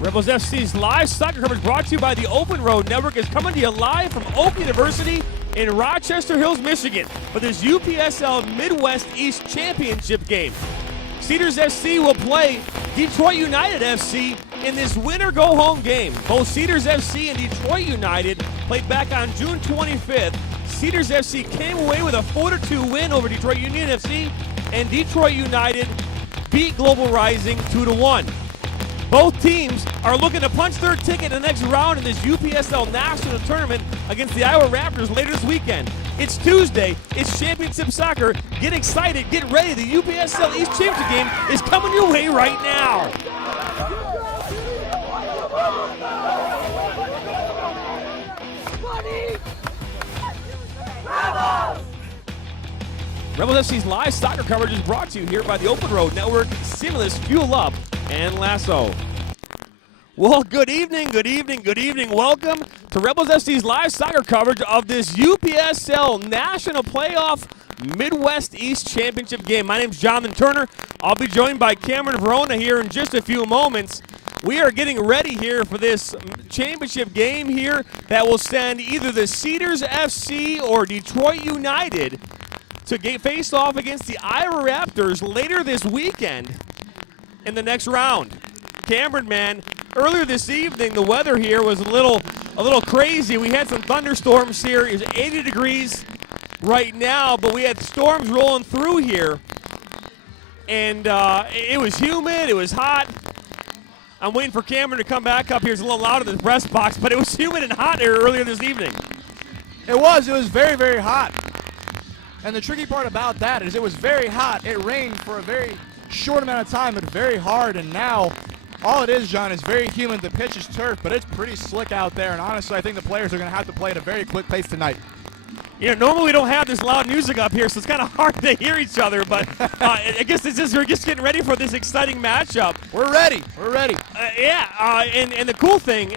Rebels FC's live soccer coverage brought to you by the Open Road Network is coming to you live from Oak University in Rochester Hills, Michigan for this UPSL Midwest East Championship game. Cedars FC will play Detroit United FC in this winner-go-home game. Both Cedars FC and Detroit United played back on June 25th. Cedars FC came away with a 4-2 win over Detroit Union FC, and Detroit United beat Global Rising 2-1. Both teams are looking to punch their ticket in the next round in this UPSL National Tournament against the Iowa Raptors later this weekend. It's Tuesday. It's championship soccer. Get excited. Get ready. The UPSL East Championship game is coming your way right now. Rebels FC's live soccer coverage is brought to you here by the Open Road Network, Stimulus, Fuel Up, and Lasso. Well, good evening. Welcome to Rebels FC's live soccer coverage of this UPSL National Playoff Midwest East Championship game. My name's Jonathan Turner. I'll be joined by Cameron Verona here in just a few moments. We are getting ready here for this championship game here that will send either the Cedars FC or Detroit United to face off against the Iowa Raptors later this weekend in the next round. Cameron, man, earlier this evening the weather here was a little crazy. We had some thunderstorms here. It was 80 degrees right now, but we had storms rolling through here, and it was humid. It was hot. I'm waiting for Cameron to come back up here. It's a little loud in the press box, but it was humid and hot here earlier this evening. It was very, very hot. And the tricky part about that is it was very hot. It rained for a very short amount of time, but very hard. And now all it is, John, is very humid. The pitch is turf, but it's pretty slick out there. And honestly, I think the players are going to have to play at a very quick pace tonight. You know, normally we don't have this loud music up here, so it's kind of hard to hear each other. But I guess we're just getting ready for this exciting matchup. We're ready. And the cool thing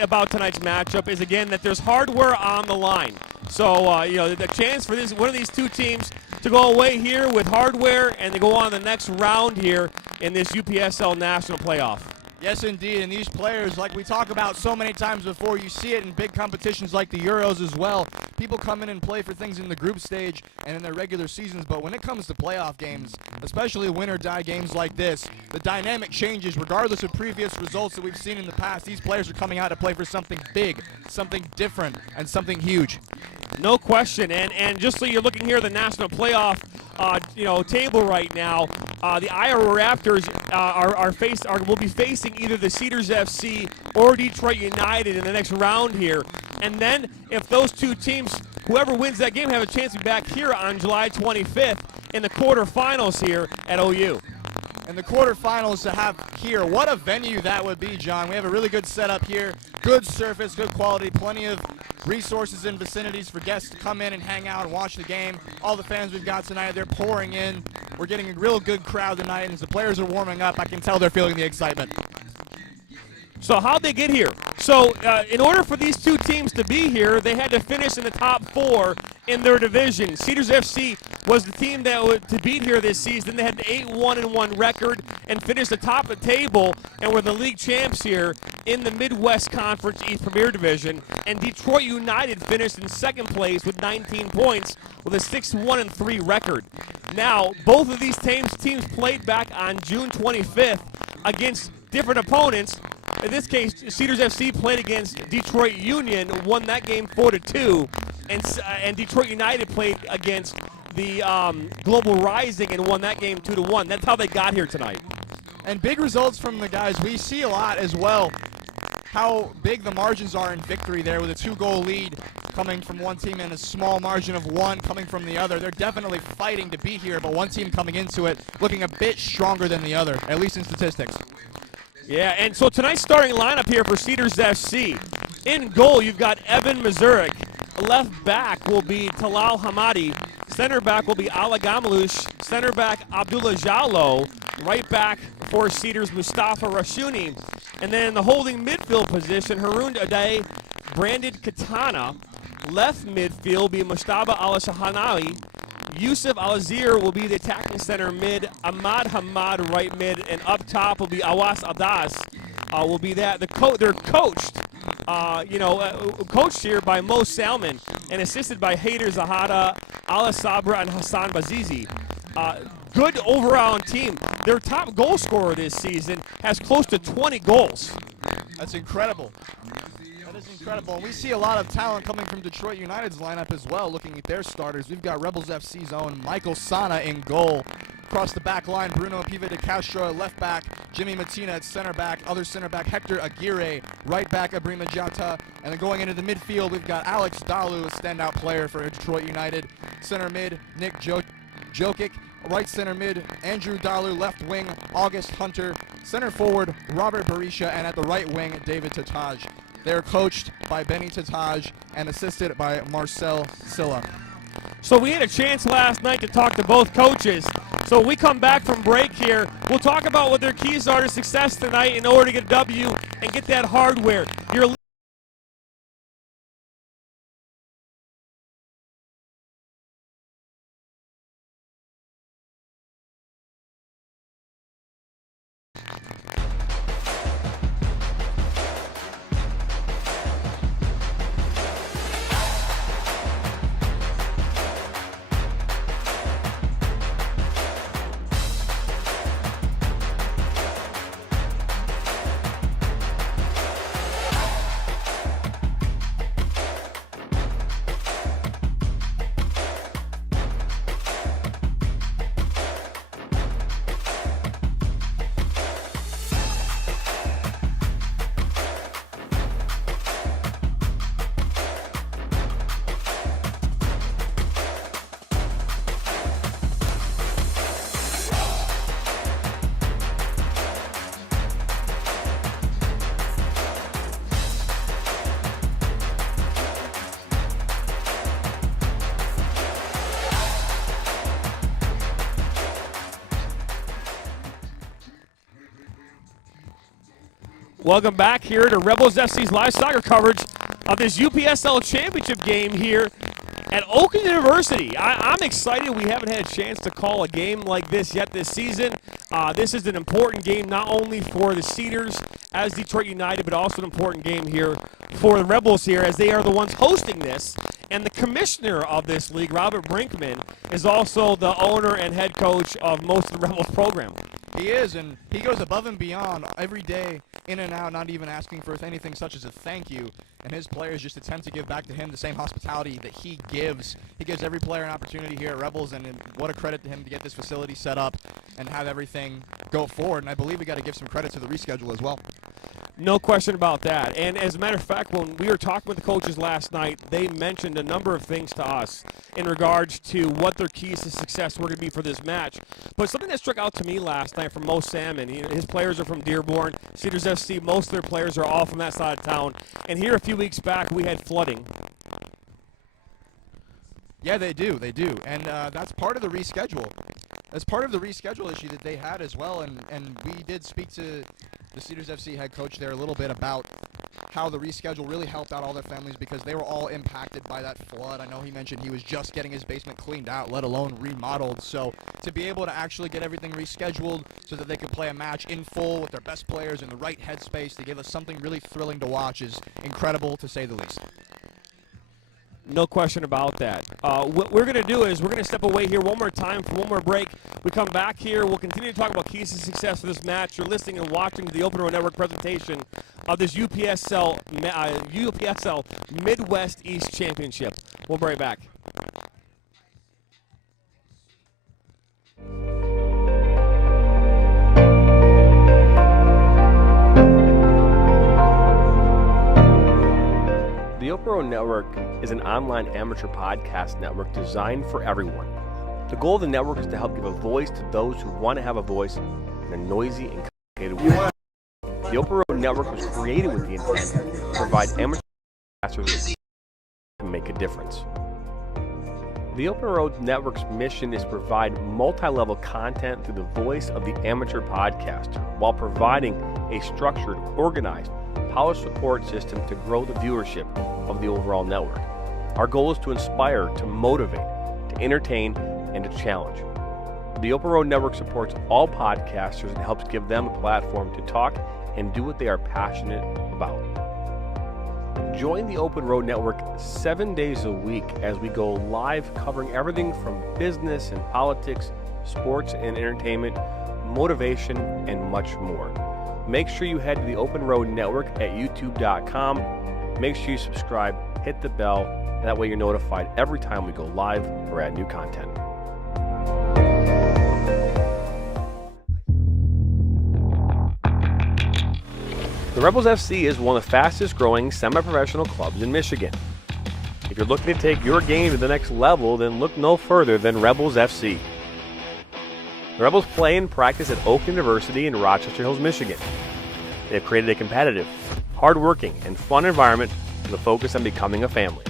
about tonight's matchup is, again, that there's hardware on the line. So, the chance for one of these two teams to go away here with hardware and to go on the next round here in this UPSL National Playoff. Yes, indeed. And these players, like we talk about so many times before, you see it in big competitions like the Euros as well. People come in and play for things in the group stage and in their regular seasons, but when it comes to playoff games, especially win-or-die games like this, the dynamic changes regardless of previous results that we've seen in the past. These players are coming out to play for something big, something different, and something huge. No question. And just so you're looking here at the national playoff table right now, the Iowa Raptors will be facing either the Cedars FC or Detroit United in the next round here. And then if those two teams, whoever wins that game, have a chance to be back here on July 25th in the quarterfinals here at OU. And the quarterfinals to have here, what a venue that would be, John. We have a really good setup here, good surface, good quality, plenty of resources and vicinities for guests to come in and hang out and watch the game. All the fans we've got tonight, they're pouring in. We're getting a real good crowd tonight, and as the players are warming up, I can tell they're feeling the excitement. So how'd they get here? So in order for these two teams to be here, they had to finish in the top four in their division. Cedars FC was the team that to beat here this season. They had an 8-1-1 record and finished atop the table and were the league champs here in the Midwest Conference East Premier Division. And Detroit United finished in second place with 19 points with a 6-1-3 record. Now, both of these teams played back on June 25th against different opponents. In this case, Cedars FC played against Detroit Union, won that game 4-2, and Detroit United played against the Global Rising and won that game 2-1. That's how they got here tonight. And big results from the guys. We see a lot as well how big the margins are in victory there with a 2-goal lead coming from one team and a small margin of 1 coming from the other. They're definitely fighting to be here, but one team coming into it looking a bit stronger than the other, at least in statistics. Yeah, and so tonight's starting lineup here for Cedars FC. In goal, you've got Evan Mazurik. Left back will be Talal Hamadi. Center back will be Ala Gamalush. Center back Abdullah Jallo. Right back for Cedars, Mustafa Rashuni. And then in the holding midfield position, Haroon Adai, Brandon Katana. Left midfield will be Mustafa Al-Shahanawi. Yusuf Al-Azir will be the attacking center mid. Ahmad Hamad right mid. And up top will be Awas Adas. will be that they're coached, coached here by Mo Salmon and assisted by Haider Zahada, Ala Sabra, and Hassan Bazizi. Good overall team. Their top goal scorer this season has close to 20 goals. That's incredible. That is incredible. And we see a lot of talent coming from Detroit United's lineup as well, looking at their starters. We've got Rebels FC's own Michael Sana in goal. Across the back line, Bruno Piva de Castro at left back, Jimmy Matina at center back, other center back Hector Aguirre, right back Abrima Jata, and then going into the midfield, we've got Alex Dalu, a standout player for Detroit United, center mid, Nick Jokic, right center mid, Andrew Dalu, left wing, August Hunter, center forward, Robert Barisha, and at the right wing, David Tataj. They're coached by Benny Tataj and assisted by Marcel Silla. So we had a chance last night to talk to both coaches. So when we come back from break here, we'll talk about what their keys are to success tonight in order to get a W and get that hardware. Welcome back here to Rebels FC's live soccer coverage of this UPSL championship game here at Oakland University. I'm excited. We haven't had a chance to call a game like this yet this season. This is an important game not only for the Cedars as Detroit United, but also an important game here for the Rebels here as they are the ones hosting this. And the commissioner of this league, Robert Brinkman, is also the owner and head coach of most of the Rebels program. He is, and he goes above and beyond every day, in and out, not even asking for anything such as a thank you. And his players just attempt to give back to him the same hospitality that he gives. He gives every player an opportunity here at Rebels, and what a credit to him to get this facility set up and have everything go forward. And I believe we got to give some credit to the reschedule as well. No question about that. And as a matter of fact, when we were talking with the coaches last night, they mentioned a number of things to us in regards to what their keys to success were going to be for this match. But something that struck out to me last night from Mo Salmon, his players are from Dearborn, Cedars FC, most of their players are all from that side of town. And here a few weeks back, we had flooding. Yeah, they do. And that's part of the reschedule. That's part of the reschedule issue that they had as well. And we did speak to the Cedars FC head coach there a little bit about how the reschedule really helped out all their families because they were all impacted by that flood. I know he mentioned he was just getting his basement cleaned out, let alone remodeled. So to be able to actually get everything rescheduled so that they could play a match in full with their best players in the right headspace to give us something really thrilling to watch is incredible, to say the least. No question about that. What we're going to do is we're going to step away here one more time for one more break. We come back here. We'll continue to talk about keys to success for this match. You're listening and watching the Open Road Network presentation of this UPSL Midwest East Championship. We'll be right back. The Open Road Network is an online amateur podcast network designed for everyone. The goal of the network is to help give a voice to those who want to have a voice in a noisy and complicated world. The Open Road Network was created with the intent to provide amateur podcasters to make a difference. The Open Road Network's mission is to provide multi-level content through the voice of the amateur podcaster while providing a structured, organized, polished support system to grow the viewership of the overall network. Our goal is to inspire, to motivate, to entertain, and to challenge. The Open Road Network supports all podcasters and helps give them a platform to talk and do what they are passionate about. Join the Open Road Network 7 days a week as we go live covering everything from business and politics, sports and entertainment, motivation, and much more. Make sure you head to the Open Road Network at youtube.com. Make sure you subscribe, hit the bell, and that way you're notified every time we go live or add new content. The Rebels FC is one of the fastest growing semi-professional clubs in Michigan. If you're looking to take your game to the next level, then look no further than Rebels FC. The Rebels play and practice at Oakland University in Rochester Hills, Michigan. They have created a competitive, hard-working, and fun environment with a focus on becoming a family.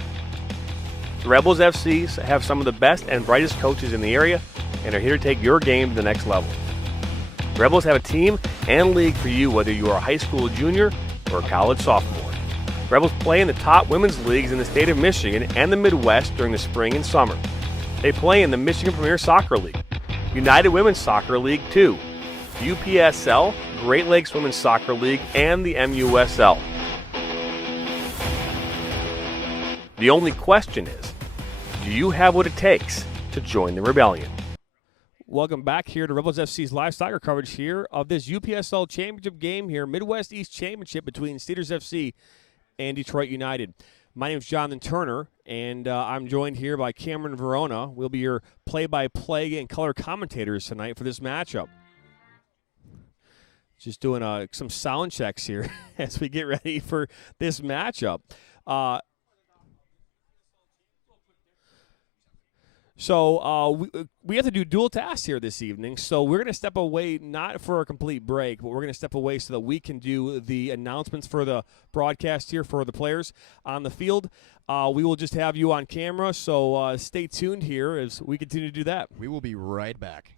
The Rebels FC have some of the best and brightest coaches in the area and are here to take your game to the next level. The Rebels have a team and league for you whether you are a high school junior or a college sophomore. The Rebels play in the top women's leagues in the state of Michigan and the Midwest during the spring and summer. They play in the Michigan Premier Soccer League, United Women's Soccer League 2, UPSL, Great Lakes Women's Soccer League, and the MUSL. The only question is, do you have what it takes to join the rebellion? Welcome back here to Rebels FC's live soccer coverage here of this UPSL championship game here, Midwest East Championship between CEDARS FC and Detroit United. My name is Jonathan Turner, and I'm joined here by Cameron Verona. We'll be your play-by-play and color commentators tonight for this matchup. Just doing some sound checks here as we get ready for this matchup. So we have to do dual tasks here this evening. So we're going to step away, not for a complete break, but we're going to step away so that we can do the announcements for the broadcast here for the players on the field. We will just have you on camera, so stay tuned here as we continue to do that. We will be right back.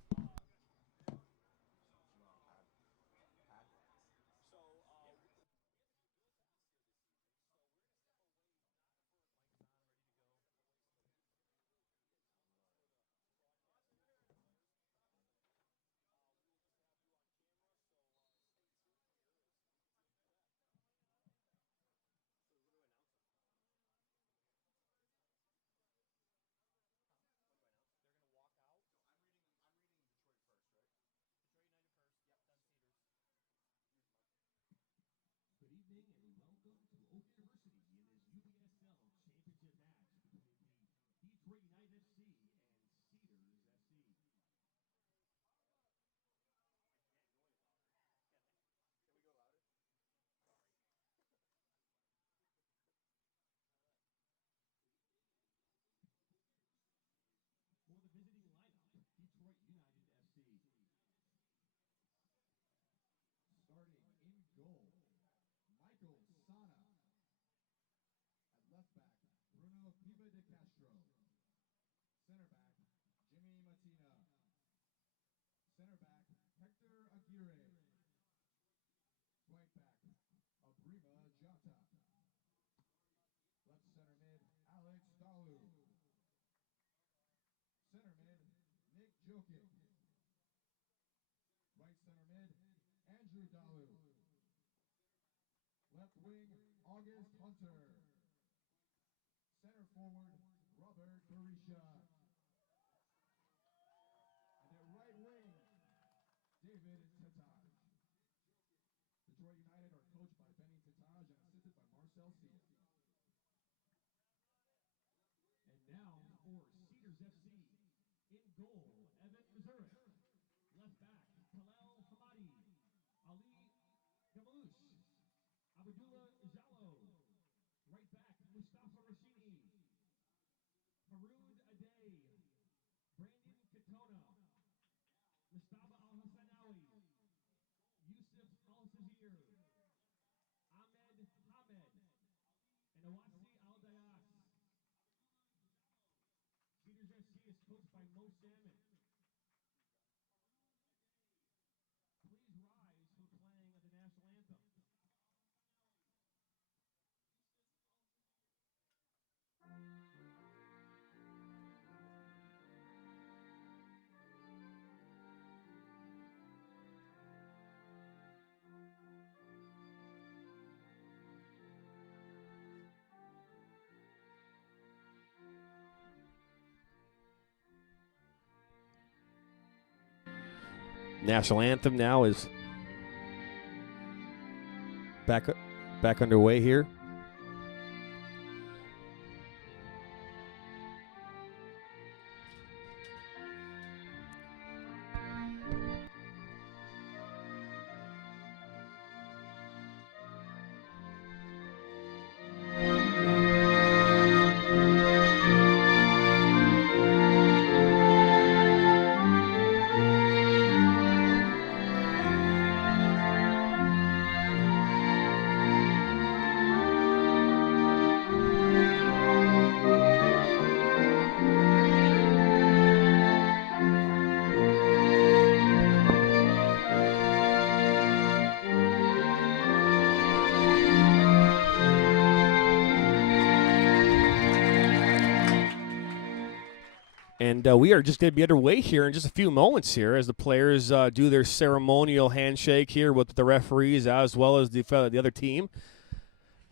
National anthem now is back underway here. And we are just going to be underway here in just a few moments here as the players do their ceremonial handshake here with the referees as well as the other team.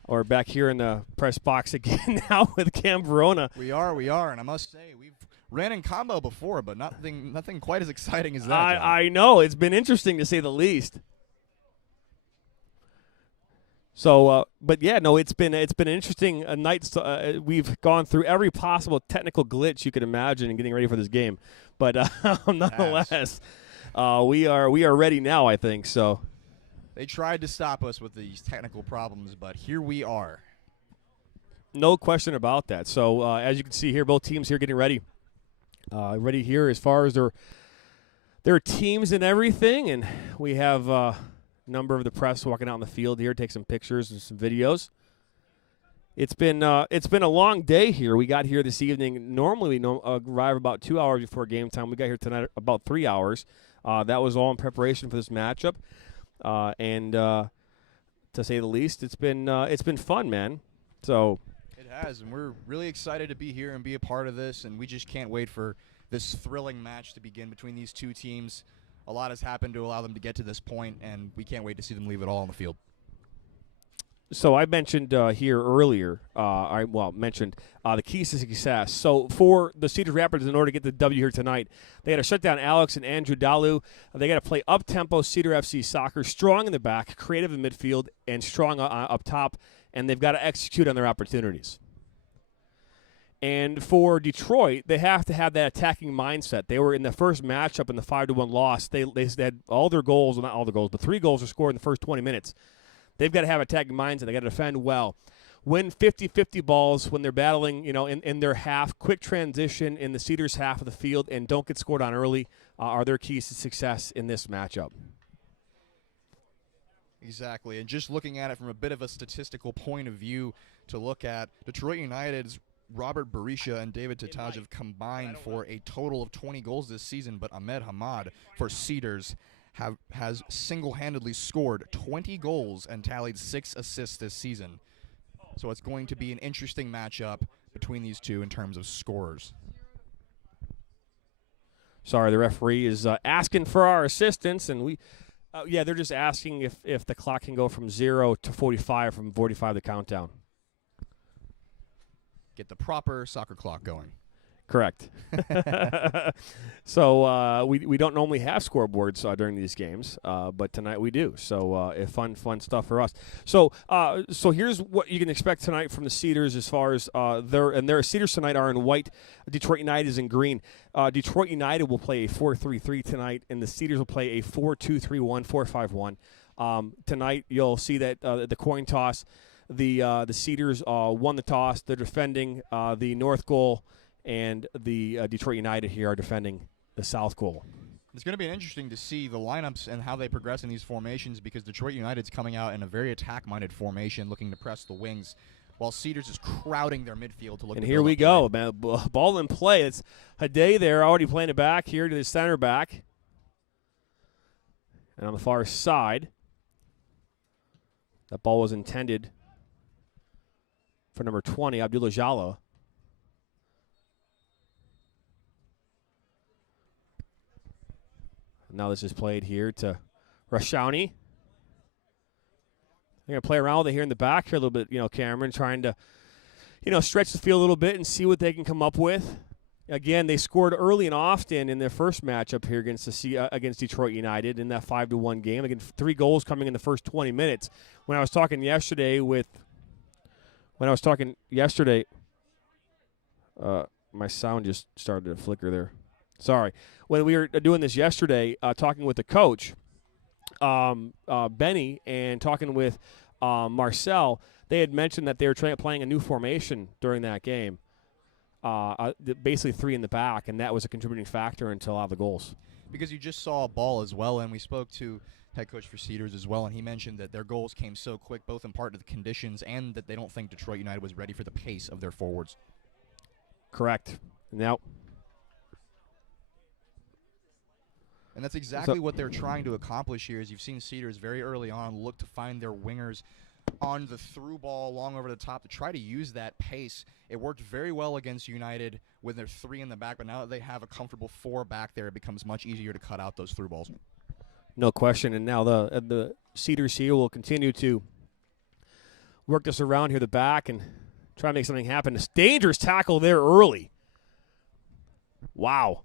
Or back here in the press box again now with Cam Verona. We are, and I must say, we've ran in combo before, but nothing quite as exciting as that. I know. It's been interesting to say the least. So, but yeah, no, it's been an interesting night. We've gone through every possible technical glitch you could imagine in getting ready for this game, but nonetheless, we are ready now. I think so. They tried to stop us with these technical problems, but here we are. No question about that. So, as you can see here, both teams here getting ready, ready here as far as their teams and everything, and we have. Number of the press walking out in the field here, take some pictures and some videos. It's been a long day here. We got here this evening. Normally we arrive about 2 hours before game time. We got here tonight about 3 hours. That was all in preparation for this matchup, and to say the least, it's been fun, man. So it has, and we're really excited to be here and be a part of this, and we just can't wait for this thrilling match to begin between these two teams. A lot has happened to allow them to get to this point, and we can't wait to see them leave it all on the field. So I mentioned here earlier, mentioned the keys to success. So for the Cedars Rapids, in order to get the W here tonight, they got to shut down Alex and Andrew Dalu. They got to play up-tempo Cedar FC soccer, strong in the back, creative in midfield, and strong up top, and they've got to execute on their opportunities. And for Detroit, they have to have that attacking mindset. They were in the first matchup in the 5-1 loss. They had all their goals, well, not all their goals, but 3 goals were scored in the first 20 minutes. They've got to have attacking mindset. They got to defend well. Win 50-50 balls when they're battling, in their half. Quick transition in the Cedars half of the field and don't get scored on early are their keys to success in this matchup. Exactly, and just looking at it from a bit of a statistical point of view to look at, Detroit United's Robert Berisha and David Tataj have combined for a total of 20 goals this season, but Ahmed Hamad for Cedars has single-handedly scored 20 goals and tallied 6 assists this season. So it's going to be an interesting matchup between these two in terms of scorers. Sorry, the referee is asking for our assistance, and they're just asking if the clock can go from 0 to 45, from 45 the countdown. Get the proper soccer clock going. Correct. So we don't normally have scoreboards during these games, but tonight we do. So fun stuff for us. So here's what you can expect tonight from the Cedars as far as their Cedars tonight are in white. Detroit United is in green. Detroit United will play a 4-3-3 tonight, and the Cedars will play a 4-2-3-1, 4-5-1. Tonight you'll see that the coin toss. The Cedars won the toss. They're defending the north goal, and the Detroit United here are defending the south goal. It's going to be interesting to see the lineups and how they progress in these formations because Detroit United's coming out in a very attack-minded formation, looking to press the wings, while Cedars is crowding their midfield to look. And here we go, man. Ball in play. It's Hade there, already playing it back here to the center back, and on the far side, that ball was intended for number 20, Abdullah Jallo. Now this is played here to Rashauni. They're going to play around with it here in the back here a little bit, Cameron, trying to, stretch the field a little bit and see what they can come up with. Again, they scored early and often in their first matchup here against Detroit United in that 5-1 game. Again, 3 goals coming in the first 20 minutes. When I was talking yesterday, my sound just started to flicker there. Sorry. When we were doing this yesterday, talking with the coach, Benny, and talking with Marcel, they had mentioned that they were playing a new formation during that game. Basically 3 in the back, and that was a contributing factor into a lot of the goals. Because you just saw a ball as well, and we spoke to head coach for Cedars as well, and he mentioned that their goals came so quick, both in part to the conditions and that they don't think Detroit United was ready for the pace of their forwards. Correct. Now, and that's exactly what they're trying to accomplish here. Is you've seen Cedars very early on look to find their wingers on the through ball long over the top to try to use that pace. It worked very well against United with their 3 in the back, but now that they have a comfortable 4 back there, it becomes much easier to cut out those through balls. No question. And now the Cedars here will continue to work this around here the back and try to make something happen. This dangerous tackle there early. Wow.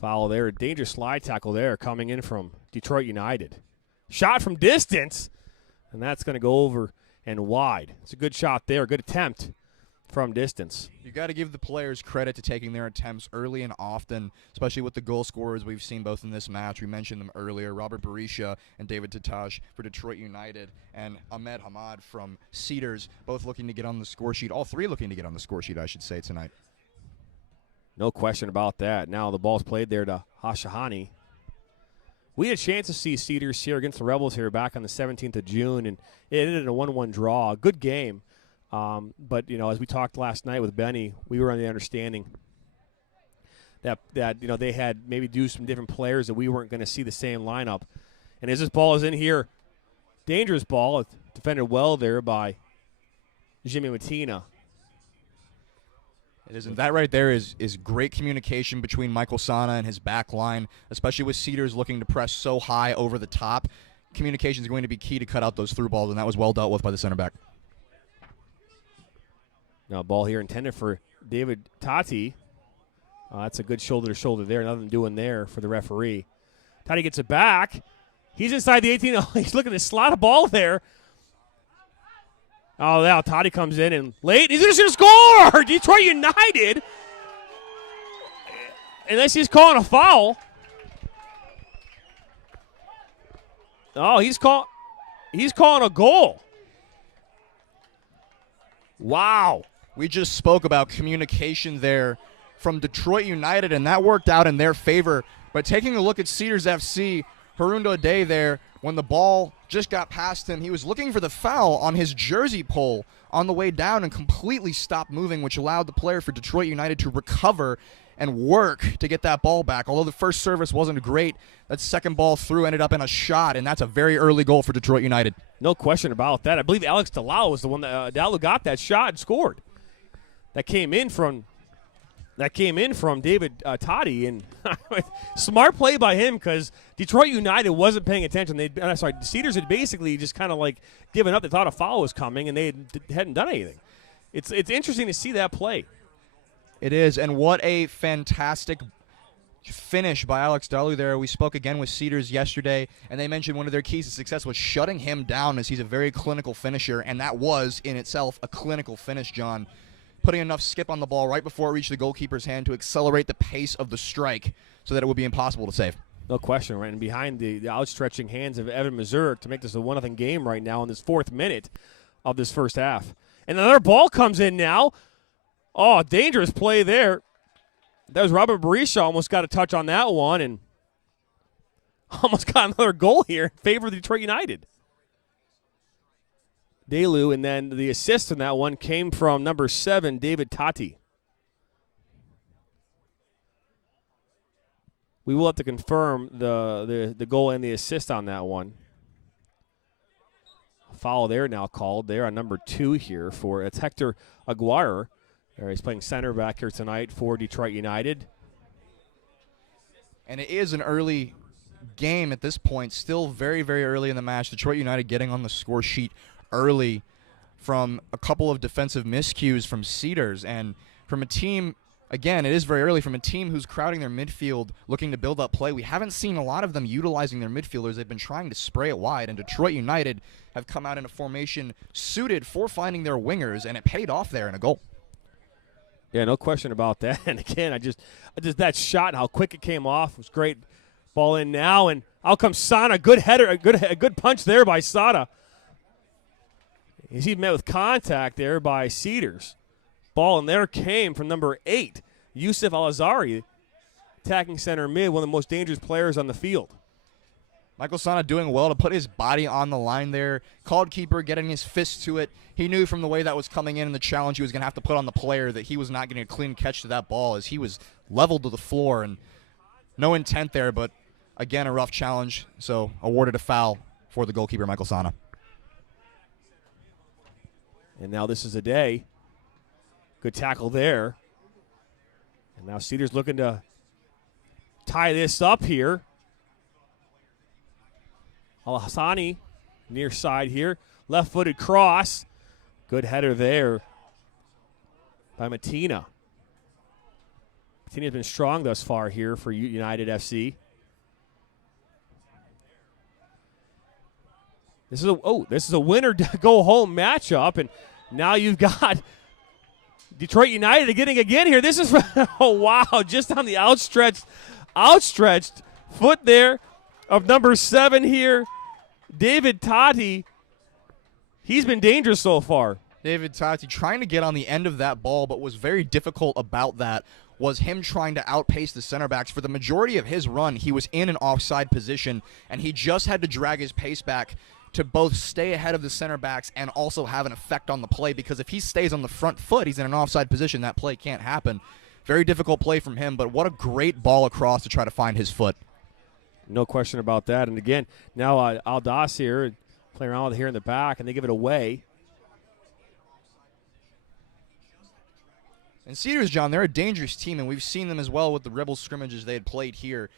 Foul there. A dangerous slide tackle there coming in from Detroit United. Shot from distance, and that's going to go over and wide. It's a good shot there. Good attempt from distance. You got to give the players credit to taking their attempts early and often, especially with the goal scorers we've seen both in this match. We mentioned them earlier, Robert Berisha and David Tataj for Detroit United, and Ahmed Hamad from Cedars, both looking to get on the score sheet. All 3 looking to get on the score sheet, I should say, tonight. No question about that. Now the ball's played there to Hashahani. We had a chance to see Cedars here against the Rebels here back on the 17th of June, and it ended in a 1-1 draw. Good game. But, as we talked last night with Benny, we were under the understanding that they had maybe do some different players that we weren't going to see the same lineup. And as this ball is in here, dangerous ball, defended well there by Jimmy Matina. It is, and that right there is great communication between Michael Sana and his back line, especially with Cedars looking to press so high over the top. Communication is going to be key to cut out those through balls, and that was well dealt with by the center back. Now, ball here intended for David Tati. That's a good shoulder-to-shoulder there. Nothing doing there for the referee. Tati gets it back. He's inside the 18. He's looking to slot a ball there. Oh, now Tati comes in and late. He's going to score! Detroit United. Unless he's calling a foul. Oh, he's calling a goal. Wow. We just spoke about communication there from Detroit United, and that worked out in their favor. But taking a look at Cedars FC, Harundo Day there, when the ball just got past him, he was looking for the foul on his jersey pull on the way down and completely stopped moving, which allowed the player for Detroit United to recover and work to get that ball back. Although the first service wasn't great, that second ball through ended up in a shot, and that's a very early goal for Detroit United. No question about that. I believe Alex Delau was the one that got that shot and scored. That came in from David Toddy, and smart play by him because Detroit United wasn't paying attention. Cedars had basically just kind of like given up. They thought a foul was coming, and they hadn't done anything. It's interesting to see that play. It is, and what a fantastic finish by Alex Dalu there. We spoke again with Cedars yesterday, and they mentioned one of their keys to success was shutting him down, as he's a very clinical finisher, and that was in itself a clinical finish, John. Putting enough skip on the ball right before it reached the goalkeeper's hand to accelerate the pace of the strike so that it would be impossible to save. No question, right? And behind the outstretching hands of Evan Mazurk to make this a 1-0 game right now in this 4th minute of this first half. And another ball comes in now. Oh, dangerous play there. That was Robert Berisha, almost got a touch on that one and almost got another goal here in favor of Detroit United. Delu, and then the assist in that one came from number 7, David Tati. We will have to confirm the goal and the assist on that one. Foul there now called there on number 2 here for it's Hector Aguirre. He's playing center back here tonight for Detroit United. And it is an early game at this point, still very, very early in the match. Detroit United getting on the score sheet early from a couple of defensive miscues from CEDARS, and from a team, again, it is very early, from a team who's crowding their midfield, looking to build up play. We haven't seen a lot of them utilizing their midfielders. They've been trying to spray it wide, and Detroit United have come out in a formation suited for finding their wingers, and it paid off there in a goal. Yeah, no question about that. And again, I just that shot and how quick it came off was great. Ball in now, and out comes Sana. Good header, a good punch there by Sada. He met with contact there by CEDARS. Ball in there came from number 8, Yusuf Al-Azari, attacking center mid, one of the most dangerous players on the field. Michael Sana doing well to put his body on the line there. Called keeper, getting his fist to it. He knew from the way that was coming in and the challenge he was going to have to put on the player that he was not getting a clean catch to that ball as he was leveled to the floor. And no intent there, but again, a rough challenge. So awarded a foul for the goalkeeper, Michael Sana. And now this is a day. Good tackle there. And now CEDARS looking to tie this up here. Al-Hassani near side here. Left-footed cross. Good header there by Matina. Matina's been strong thus far here for United FC. This is a winner go home matchup, and now you've got Detroit United getting again here. This is oh wow, just on the outstretched foot there of number 7 here, David Tati. He's been dangerous so far. David Tati trying to get on the end of that ball, but was very difficult about that was him trying to outpace the center backs. For the majority of his run, he was in an offside position, and he just had to drag his pace back to both stay ahead of the center backs and also have an effect on the play, because if he stays on the front foot, he's in an offside position. That play can't happen. Very difficult play from him, but what a great ball across to try to find his foot. No question about that. And again, now Aldas here playing around with it here in the back, and they give it away. And CEDARS, John, they're a dangerous team, and we've seen them as well with the Rebels scrimmages they had played here.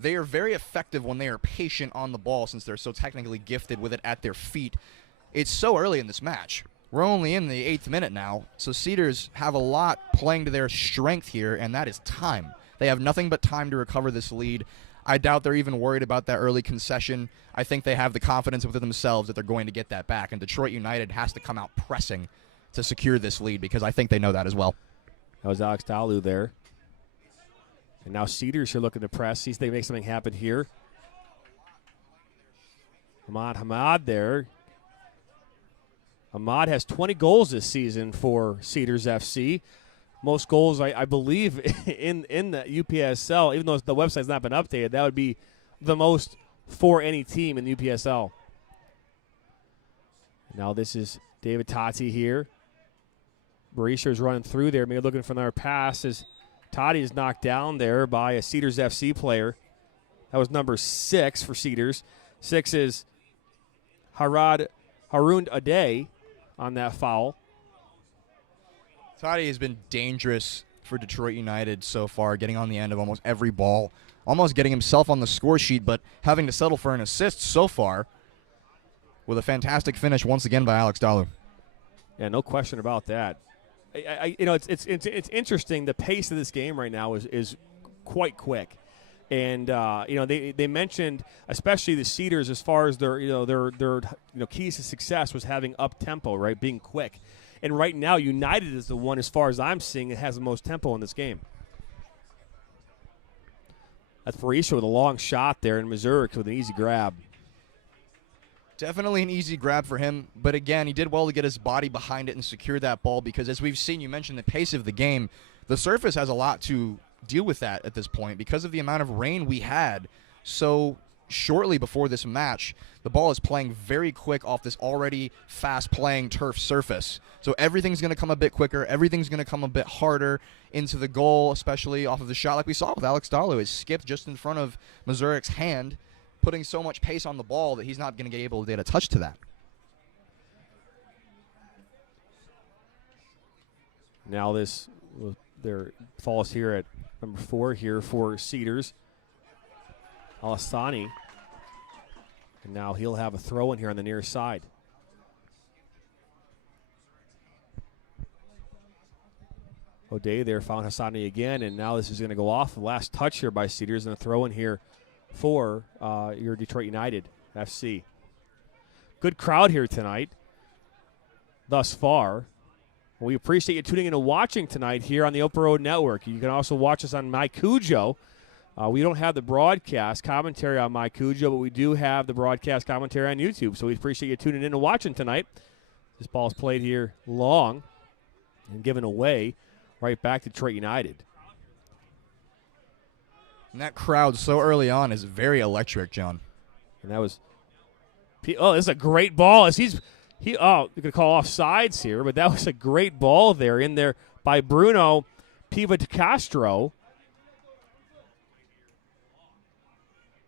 They are very effective when they are patient on the ball, since they're so technically gifted with it at their feet. It's so early in this match. We're only in the 8th minute now, so CEDARS have a lot playing to their strength here, and that is time. They have nothing but time to recover this lead. I doubt they're even worried about that early concession. I think they have the confidence within themselves that they're going to get that back, and Detroit United has to come out pressing to secure this lead, because I think they know that as well. That was Alex Dalu there. And now CEDARS are looking to press, see if they make something happen here. Hamad there. Ahmad has 20 goals this season for CEDARS FC. Most goals, I believe, in the UPSL. Even though the website's not been updated, that would be the most for any team in the UPSL. Now this is David Tati here. Barisha is running through there, maybe looking for another pass as Tati is knocked down there by a CEDARS FC player. That was number 6 for CEDARS. 6 is Harun Ade on that foul. Tati has been dangerous for Detroit United so far, getting on the end of almost every ball, almost getting himself on the score sheet, but having to settle for an assist so far, with a fantastic finish once again by Alex Dalu. Yeah, no question about that. It's interesting. The pace of this game right now is quite quick, and they mentioned especially the CEDARS as far as their keys to success was having up tempo, right, being quick, and right now United is the one, as far as I'm seeing, that has the most tempo in this game. That's Barisha with a long shot there, and Mazurek with an easy grab. Definitely an easy grab for him, but again, he did well to get his body behind it and secure that ball, because as we've seen, you mentioned the pace of the game, the surface has a lot to deal with that at this point because of the amount of rain we had so shortly before this match. The ball is playing very quick off this already fast-playing turf surface, so everything's going to come a bit quicker, everything's going to come a bit harder into the goal, especially off of the shot like we saw with Alex Dalu. It skipped just in front of Mazurek's hand, putting so much pace on the ball that he's not going to get able to get a touch to that. Now there falls here at number 4 here for CEDARS. Al-Hassani. And now he'll have a throw in here on the near side. O'Day there found Hassani again, and now this is going to go off. The last touch here by Cedars, and a throw in here for your Detroit United FC. Good crowd here tonight thus far. We appreciate you tuning in and watching tonight here on the Open Road Network. You can also watch us on MyCujo. We don't have the broadcast commentary on MyCujo, but we do have the broadcast commentary on YouTube. So we appreciate you tuning in and watching tonight. This ball is played here long and given away right back to Detroit United. And that crowd so early on is very electric, John. And that was this is a great ball. As you could call offsides here, but that was a great ball there in there by Bruno Piva de Castro.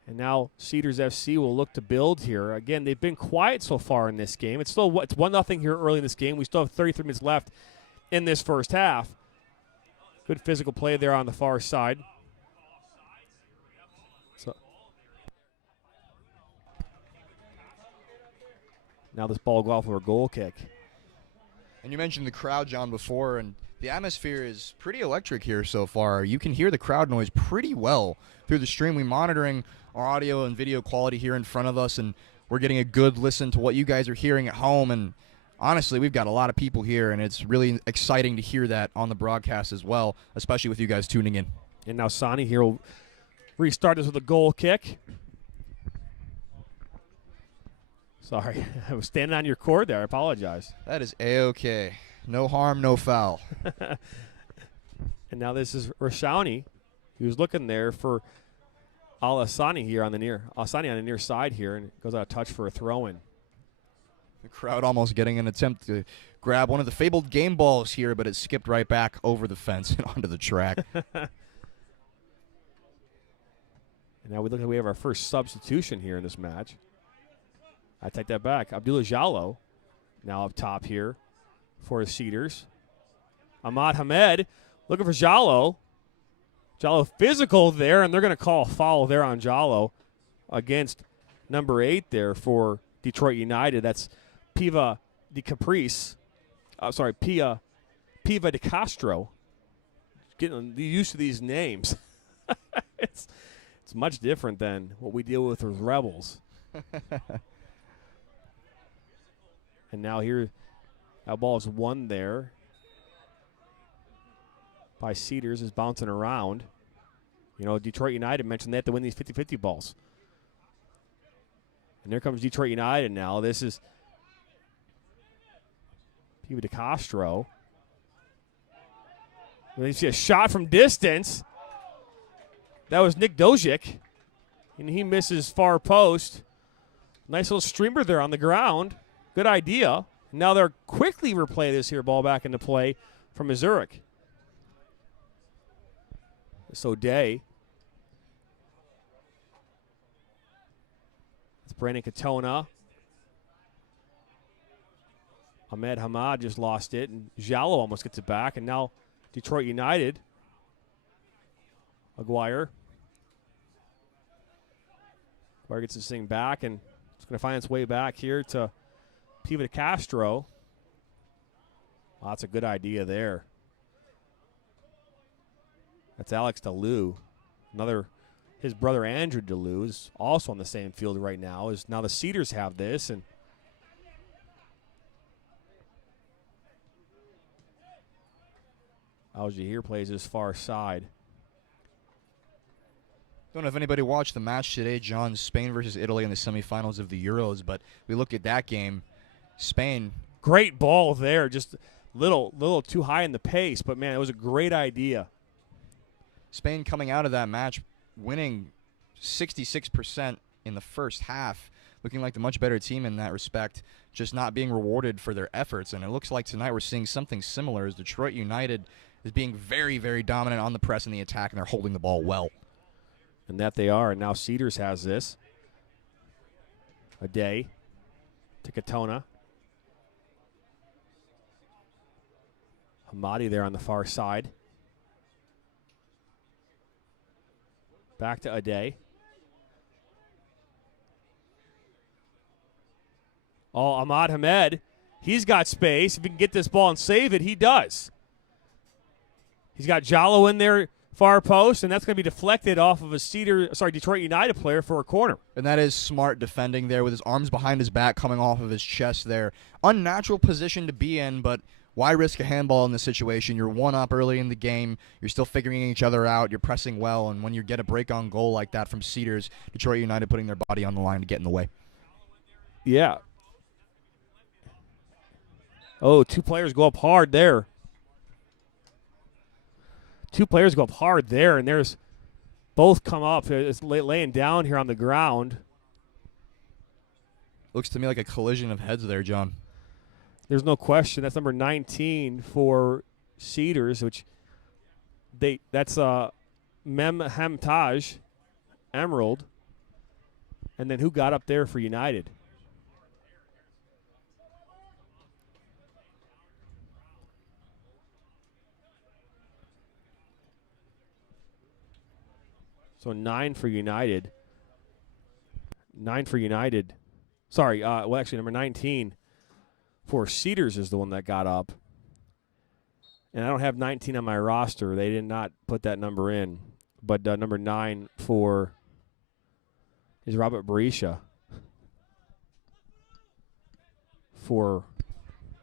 And now Cedars FC will look to build here. Again, they've been quiet so far in this game. It's 1-0 here early in this game. We still have 33 minutes left in this first half. Good physical play there on the far side. So now this ball will go off for a goal kick. And you mentioned the crowd, John, before, and the atmosphere is pretty electric here so far. You can hear the crowd noise pretty well through the stream. We're monitoring our audio and video quality here in front of us, and we're getting a good listen to what you guys are hearing at home. And honestly, we've got a lot of people here, and it's really exciting to hear that on the broadcast as well, especially with you guys tuning in. And now Sani here will restart this with a goal kick. Sorry, I was standing on your cord there. I apologize. That is A-OK. No harm, no foul. And now this is Rashani. He was looking there for Al-Asani here on the near side here, and it goes out of touch for a throw-in. The crowd almost getting an attempt to grab one of the fabled game balls here, but it skipped right back over the fence and onto the track. And now we have our first substitution here in this match. I take that back. Abdullah Jallo now up top here for the Cedars. Ahmad Hamed looking for Jallo. Jallo physical there, and they're going to call a foul there on Jallo against number 8 there for Detroit United. That's Piva de Caprice. Piva de Castro. Getting used to these names. It's much different than what we deal with Rebels. And now here, that ball is won there by Cedars, is bouncing around. You know, Detroit United mentioned they have to win these 50-50 balls. And there comes Detroit United now. This is Piva de Castro. And you see a shot from distance. That was Nick Dojic. And he misses far post. Nice little streamer there on the ground. Good idea. Now they're quickly replay this here ball back into play from Zurich. So Day. It's Brandon Katona. Ahmed Hamad just lost it, and Jallo almost gets it back, and now Detroit United. Aguirre gets this thing back, and it's going to find its way back here to Piva de Castro. Well, that's a good idea there. That's Alex DeLue. His brother Andrew DeLue is also on the same field right now. Now the Cedars have this, and Al-Jahir plays his far side. Don't know if anybody watched the match today, John. Spain versus Italy in the semifinals of the Euros, but we look at that game. Spain. Great ball there, just little too high in the pace, but man, it was a great idea. Spain coming out of that match, winning 66% in the first half, looking like the much better team in that respect, just not being rewarded for their efforts. And it looks like tonight we're seeing something similar as Detroit United is being very, very dominant on the press and the attack, and they're holding the ball well. And that they are. And now Cedars has this. A day to Katona. Hamadi there on the far side. Back to Ade. Oh, Ahmad Hamed. He's got space. If he can get this ball and save it, he does. He's got Jallo in there, far post, and that's going to be deflected off of a Detroit United player for a corner. And that is smart defending there with his arms behind his back coming off of his chest there. Unnatural position to be in, but why risk a handball in this situation? You're one up early in the game. You're still figuring each other out. You're pressing well, and when you get a break on goal like that from Cedars, Detroit United putting their body on the line to get in the way. Yeah. Oh, two players go up hard there. Two players go up hard there, and there's both come up. It's laying down here on the ground. Looks to me like a collision of heads there, John. There's no question. That's number 19 for Cedars, which that's Mem Hamtaj, Emerald. And then who got up there for United? So 9 for United. 9 for United. Sorry, well, actually, number 19 for Cedars is the one that got up. And I don't have 19 on my roster. They did not put that number in. But number 9 is Robert Berisha for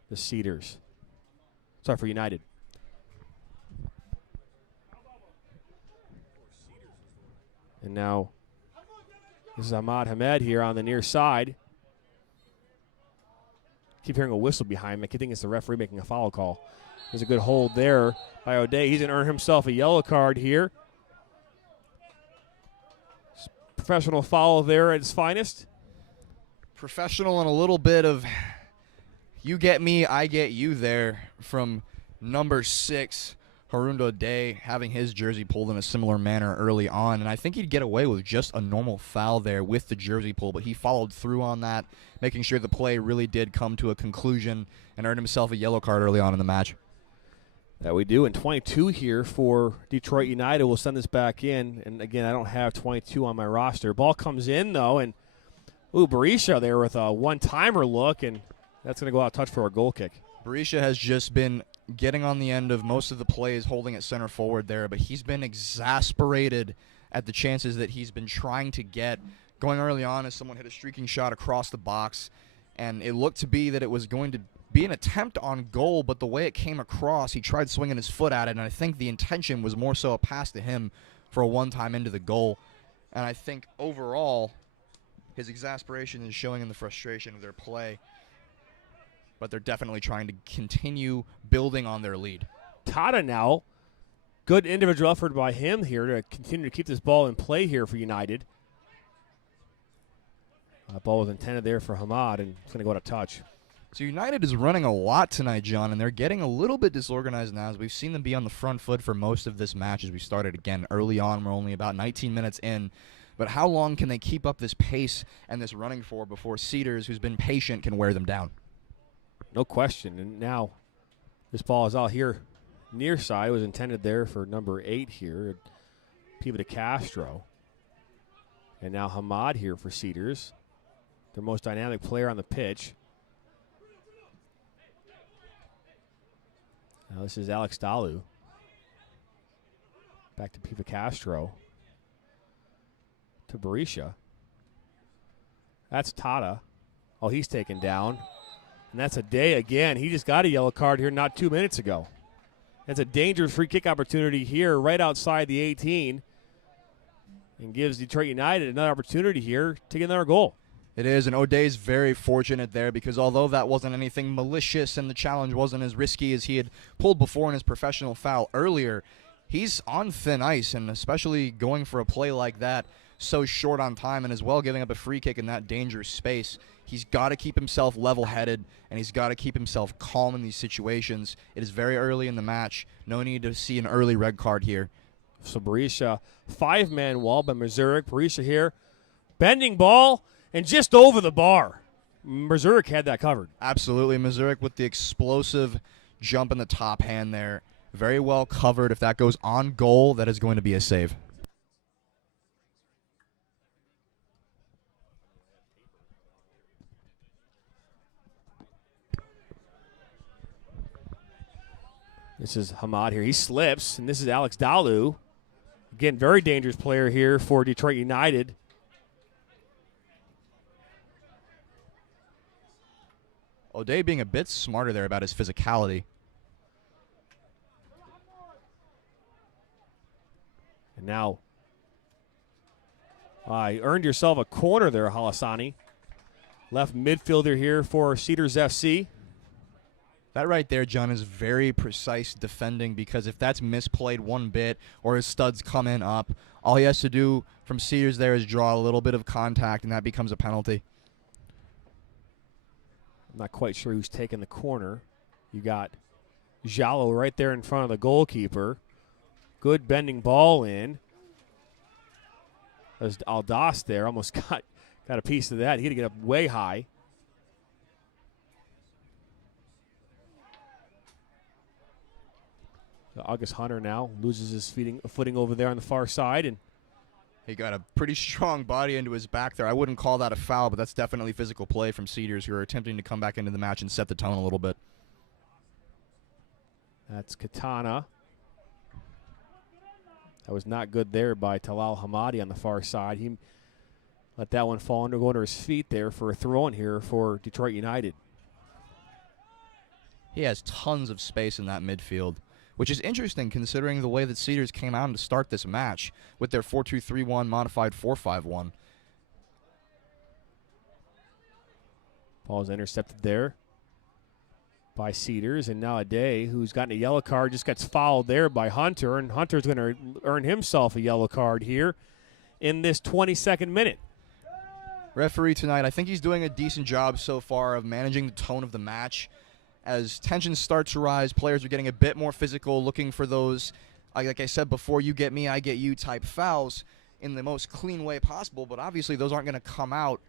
the Cedars. Sorry, for United. And now this is Ahmad Hamed here on the near side. Keep hearing a whistle behind me. I think it's the referee making a foul call. There's a good hold there by O'Day. He's going to earn himself a yellow card here. Professional foul there at its finest. Professional and a little bit of you get me, I get you there from number 6, Haroon O'Day, having his jersey pulled in a similar manner early on. And I think he'd get away with just a normal foul there with the jersey pull, but he followed through on that, making sure the play really did come to a conclusion and earned himself a yellow card early on in the match. That we do. And 22 here for Detroit United. We'll send this back in. And, again, I don't have 22 on my roster. Ball comes in, though, and, Berisha there with a one-timer look, and that's going to go out touch for a goal kick. Berisha has just been getting on the end of most of the plays, holding at center forward there, but he's been exasperated at the chances that he's been trying to get. Going early on as someone hit a streaking shot across the box, and it looked to be that it was going to be an attempt on goal, but the way it came across, he tried swinging his foot at it, and I think the intention was more so a pass to him for a one-time into the goal. And I think overall, his exasperation is showing in the frustration of their play, but they're definitely trying to continue building on their lead. Tata now, good individual effort by him here to continue to keep this ball in play here for United. Ball was intended there for Hamad, and it's going to go out of touch. So United is running a lot tonight, John, and they're getting a little bit disorganized now as we've seen them be on the front foot for most of this match as we started again early on. We're only about 19 minutes in. But how long can they keep up this pace and this running for before Cedars, who's been patient, can wear them down? No question. And now this ball is out here near side. It was intended there for number 8 here, Piva de Castro. And now Hamad here for Cedars, their most dynamic player on the pitch. Now this is Alex Dalu. Back to Piva Castro. To Berisha. That's Tata. Oh, he's taken down. And that's a day again. He just got a yellow card here not 2 minutes ago. That's a dangerous free kick opportunity here right outside the 18. And gives Detroit United another opportunity here to get another goal. It is, and O'Day's very fortunate there because although that wasn't anything malicious and the challenge wasn't as risky as he had pulled before in his professional foul earlier, he's on thin ice, and especially going for a play like that so short on time and as well giving up a free kick in that dangerous space. He's got to keep himself level-headed, and he's got to keep himself calm in these situations. It is very early in the match. No need to see an early red card here. So Berisha, 5-man wall by Mazurik. Berisha here, bending ball, and just over the bar. Mazurik had that covered. Absolutely. Mazurik with the explosive jump in the top hand there. Very well covered. If that goes on goal, that is going to be a save. This is Hamad here. He slips, and this is Alex Dalu. Again, very dangerous player here for Detroit United. O'Day being a bit smarter there about his physicality. And now, you earned yourself a corner there, Halasani. Left midfielder here for Cedars FC. That right there, John, is very precise defending, because if that's misplayed one bit or his studs come in up, all he has to do from Cedars there is draw a little bit of contact, and that becomes a penalty. I'm not quite sure who's taking the corner. You got Jalo right there in front of the goalkeeper. Good bending ball in. There's Aldas there. Almost got a piece of that. He had to get up way high. August Hunter now loses his footing over there on the far side, and he got a pretty strong body into his back there. I wouldn't call that a foul, but that's definitely physical play from Cedars, who are attempting to come back into the match and set the tone a little bit. That's Katana. That was not good there by Talal Hamadi on the far side. He let that one fall go under his feet there for a throw-in here for Detroit United. He has tons of space in that midfield, which is interesting considering the way that Cedars came out to start this match with their 4-2-3-1 modified 4-5-1. Ball is intercepted there by Cedars, and now Ade, who's gotten a yellow card, just gets fouled there by Hunter, and Hunter's going to earn himself a yellow card here in this 22nd minute. Referee tonight, I think he's doing a decent job so far of managing the tone of the match. As tensions start to rise, players are getting a bit more physical, looking for those, like I said before, you get me, I get you type fouls in the most clean way possible, but obviously those aren't going to come out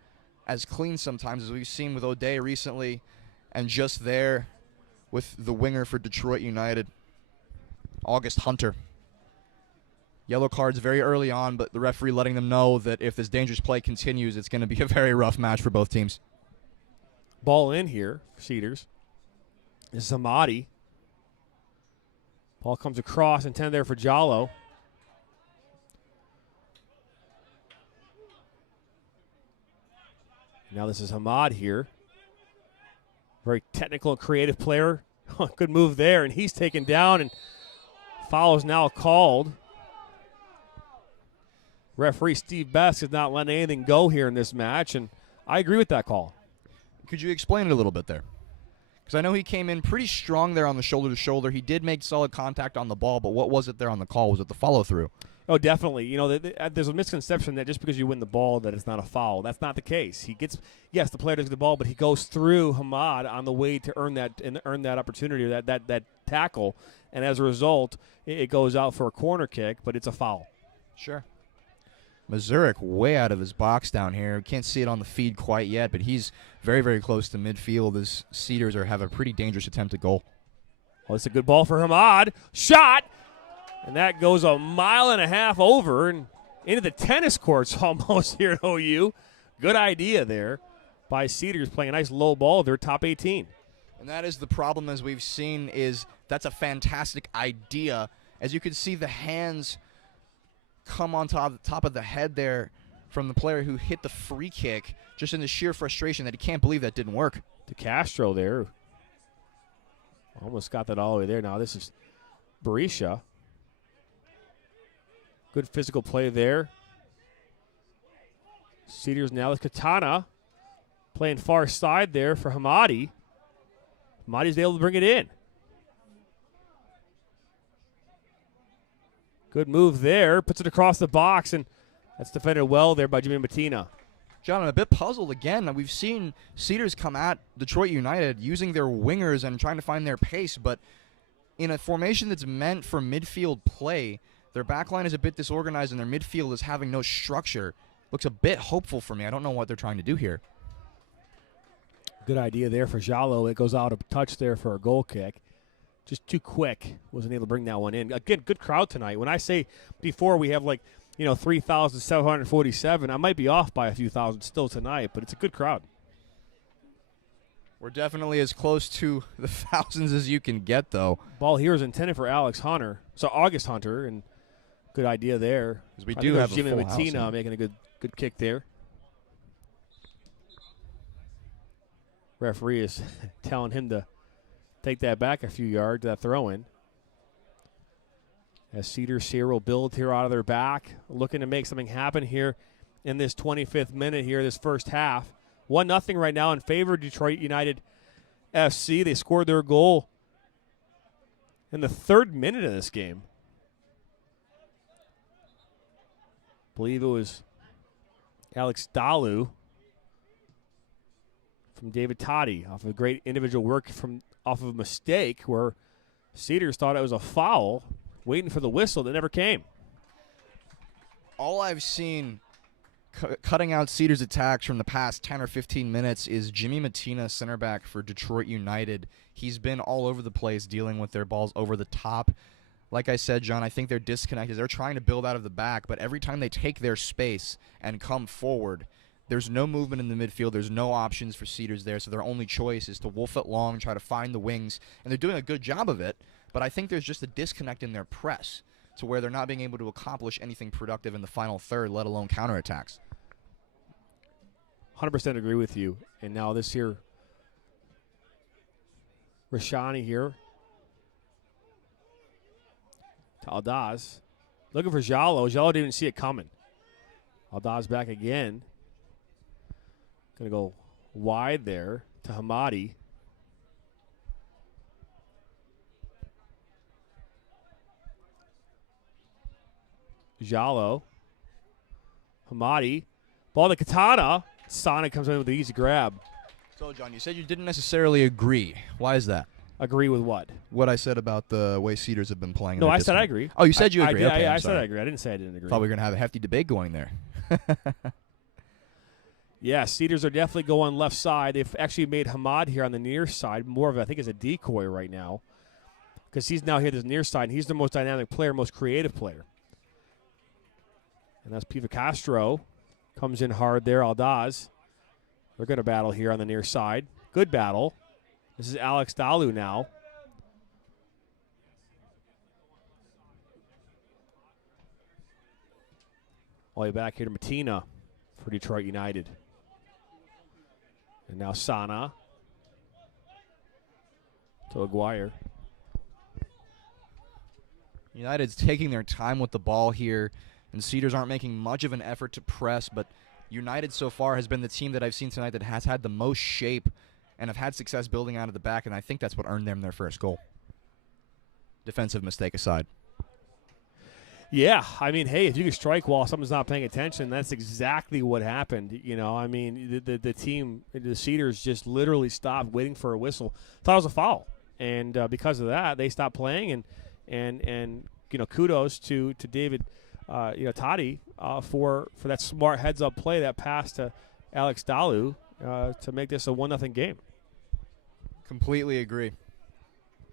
as clean sometimes, as we've seen with O'Day recently, and just there with the winger for Detroit United, August Hunter. Yellow cards very early on, but the referee letting them know that if this dangerous play continues, it's going to be a very rough match for both teams. Ball in here for Cedars. This is Hamadi. Ball comes across, intended there for Jalo. Now this is Hamad here. Very technical and creative player. Good move there, and he's taken down, and foul is now called. Referee Steve Best is not letting anything go here in this match, and I agree with that call. Could you explain it a little bit there? Because I know he came in pretty strong there on the shoulder-to-shoulder. He did make solid contact on the ball, but what was it there on the call? Was it the follow-through? Oh, definitely. You know, there's a misconception that just because you win the ball that it's not a foul. That's not the case. He gets, yes, the player does get the ball, but he goes through Hamad on the way to earn that opportunity, that tackle, and as a result, it goes out for a corner kick, but it's a foul. Sure. Mazurik way out of his box down here. Can't see it on the feed quite yet, but he's very, very close to midfield as Cedars have a pretty dangerous attempt at goal. Well, it's a good ball for Hamad. Shot! And that goes a mile and a half over and into the tennis courts almost here at OU. Good idea there by Cedars, playing a nice low ball. They're top 18. And that is the problem, as we've seen, is that's a fantastic idea. As you can see, the hands come on top of the head there from the player who hit the free kick, just in the sheer frustration that he can't believe that didn't work. To Castro there. Almost got that all the way there. Now this is Berisha. Good physical play there. Cedars now with Katana. Playing far side there for Hamadi. Hamadi's able to bring it in. Good move there. Puts it across the box, and that's defended well there by Jimmy Matina. John, I'm a bit puzzled again. We've seen Cedars come at Detroit United using their wingers and trying to find their pace, but in a formation that's meant for midfield play, their backline is a bit disorganized and their midfield is having no structure. Looks a bit hopeful for me. I don't know what they're trying to do here. Good idea there for Jalo. It goes out of touch there for a goal kick. Just too quick. Wasn't able to bring that one in. Again, good crowd tonight. When I say before we have 3,747, I might be off by a few thousand still tonight, but it's a good crowd. We're definitely as close to the thousands as you can get, though. Ball here is intended for August Hunter, and good idea there. Because we do have Jimmy a full house Mattina making a good kick there. Referee is telling him to take that back a few yards, that throw in. As Cedars here will build here out of their back, looking to make something happen here in this 25th minute here, this first half. 1-0 right now in favor of Detroit United FC. They scored their goal in the 3rd minute of this game. I believe it was Alex Dalu from David Toddy off of great individual work off of a mistake where Cedars thought it was a foul, waiting for the whistle that never came. All I've seen cutting out Cedars' attacks from the past 10 or 15 minutes is Jimmy Mattina, center back for Detroit United. He's been all over the place dealing with their balls over the top. Like I said, John, I think they're disconnected. They're trying to build out of the back, but every time they take their space and come forward, there's no movement in the midfield. There's no options for Cedars there, so their only choice is to wolf it long, try to find the wings, and they're doing a good job of it, but I think there's just a disconnect in their press to where they're not being able to accomplish anything productive in the final third, let alone counterattacks. 100% agree with you. And now this here, Rashani here to Aldaz. Looking for Jallo. Jallo didn't even see it coming. Aldaz back again. Going to go wide there to Hamadi. Jallo. Hamadi. Ball to Katana. Sonic comes in with an easy grab. So, John, you said you didn't necessarily agree. Why is that? Agree with what? What I said about the way Cedars have been playing. No, I said I agree. Oh, you said you agree. Okay, I said I agree. I didn't say I didn't agree. Thought we were going to have a hefty debate going there. Yeah, Cedars are definitely going left side. They've actually made Hamad here on the near side more of, I think, as a decoy right now, because he's now here this near side, and he's the most dynamic player, most creative player. And that's Piva Castro. Comes in hard there, Aldaz. They're going to battle here on the near side. Good battle. This is Alex Dalu now. All the way back here to Mattina for Detroit United. And now Sana to Aguirre. United's taking their time with the ball here, and Cedars aren't making much of an effort to press, but United so far has been the team that I've seen tonight that has had the most shape and have had success building out of the back, and I think that's what earned them their first goal. Defensive mistake aside. Yeah, I mean, hey, if you can strike while someone's not paying attention, that's exactly what happened. You know, I mean, the team, the Cedars, just literally stopped waiting for a whistle. Thought it was a foul, and because of that, they stopped playing. And you know, kudos to David, Toddy for that smart heads-up play, that pass to Alex Dalu to make this a 1-0 game. Completely agree.